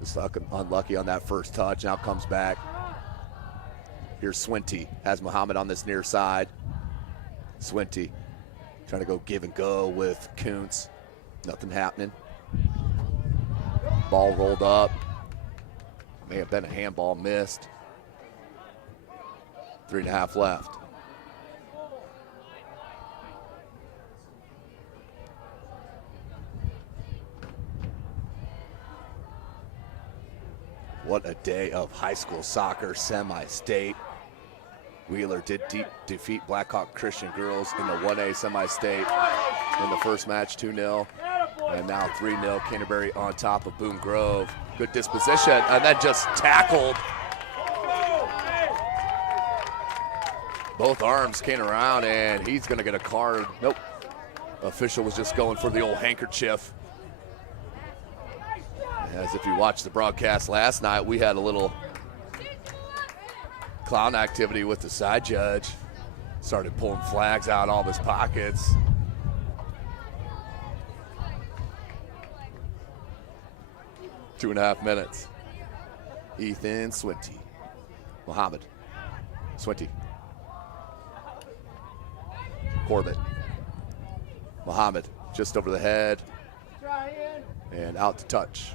just unlucky on that first touch, now comes back. Here's Swinty, has Muhammad on this near side. Swinty trying to go give and go with Kuntz. Nothing happening. Ball rolled up. May have been a handball missed. 3.5 left. What a day of high school soccer, semi-state. Wheeler did defeat Blackhawk Christian girls in the 1A semi-state in the first match, 2-0. And now 3-0, Canterbury on top of Boone Grove. Good disposition, and then just tackled. Both arms came around, and he's gonna get a card. Nope, official was just going for the old handkerchief. As if you watched the broadcast last night, we had a little clown activity with the side judge. Started pulling flags out of all of his pockets. 2.5 minutes. Ethan Swinty. Muhammad. Swinty. Corbett. Muhammad just over the head. And out to touch.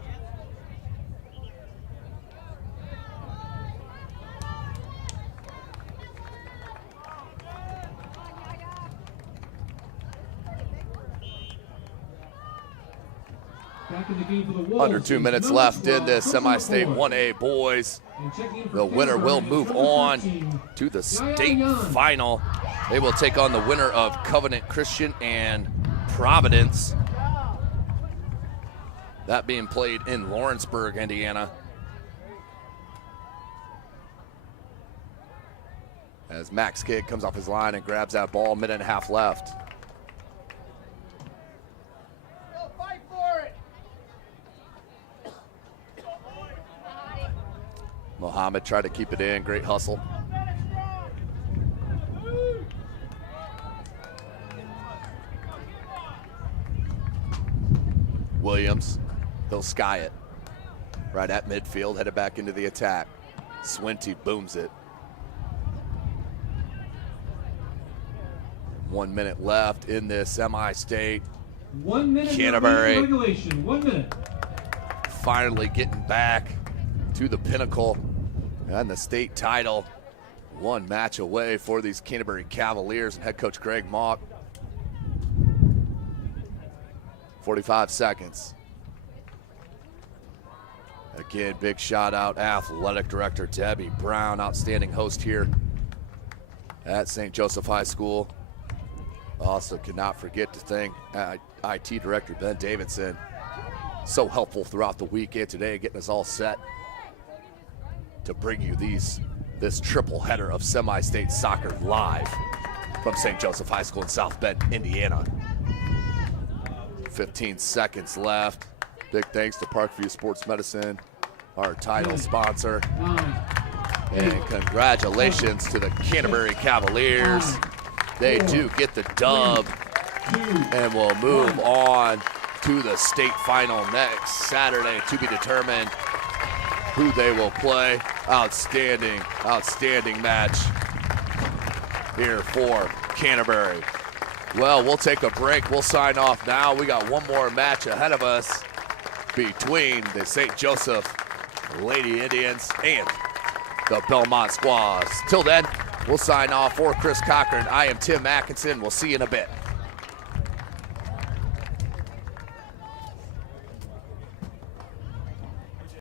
Under 2 minutes left in this semi-state 1A boys. The winner will move on to the state final. They will take on the winner of Covenant Christian and Providence. That being played in Lawrenceburg, Indiana. As Max Kidd comes off his line and grabs that ball, minute and a half left. Muhammad tried to keep it in, great hustle. Williams, he'll sky it. Right at midfield, headed back into the attack. Swinty booms it. 1 minute left in this semi-state. 1 minute Canterbury regulation, 1 minute. Finally getting back to the pinnacle and the state title. One match away for these Canterbury Cavaliers and head coach Greg Mock. 45 seconds. Again, big shout out, athletic director Debbie Brown, outstanding host here at St. Joseph High School. Also cannot forget to thank IT director Ben Davidson. So helpful throughout the weekend today, getting us all set to bring you this triple header of semi-state soccer live from St. Joseph High School in South Bend, Indiana. 15 seconds left. Big thanks to Parkview Sports Medicine, our title sponsor. And congratulations to the Canterbury Cavaliers. They do get the dub and will move on to the state final next Saturday, to be determined who they will play. Outstanding, outstanding match here for Canterbury. Well, we'll take a break. We'll sign off now. We got one more match ahead of us between the St. Joseph Lady Indians and the Belmont Squaws. Till then, we'll sign off. For Chris Cochran, I am Tim Atkinson. We'll see you in a bit.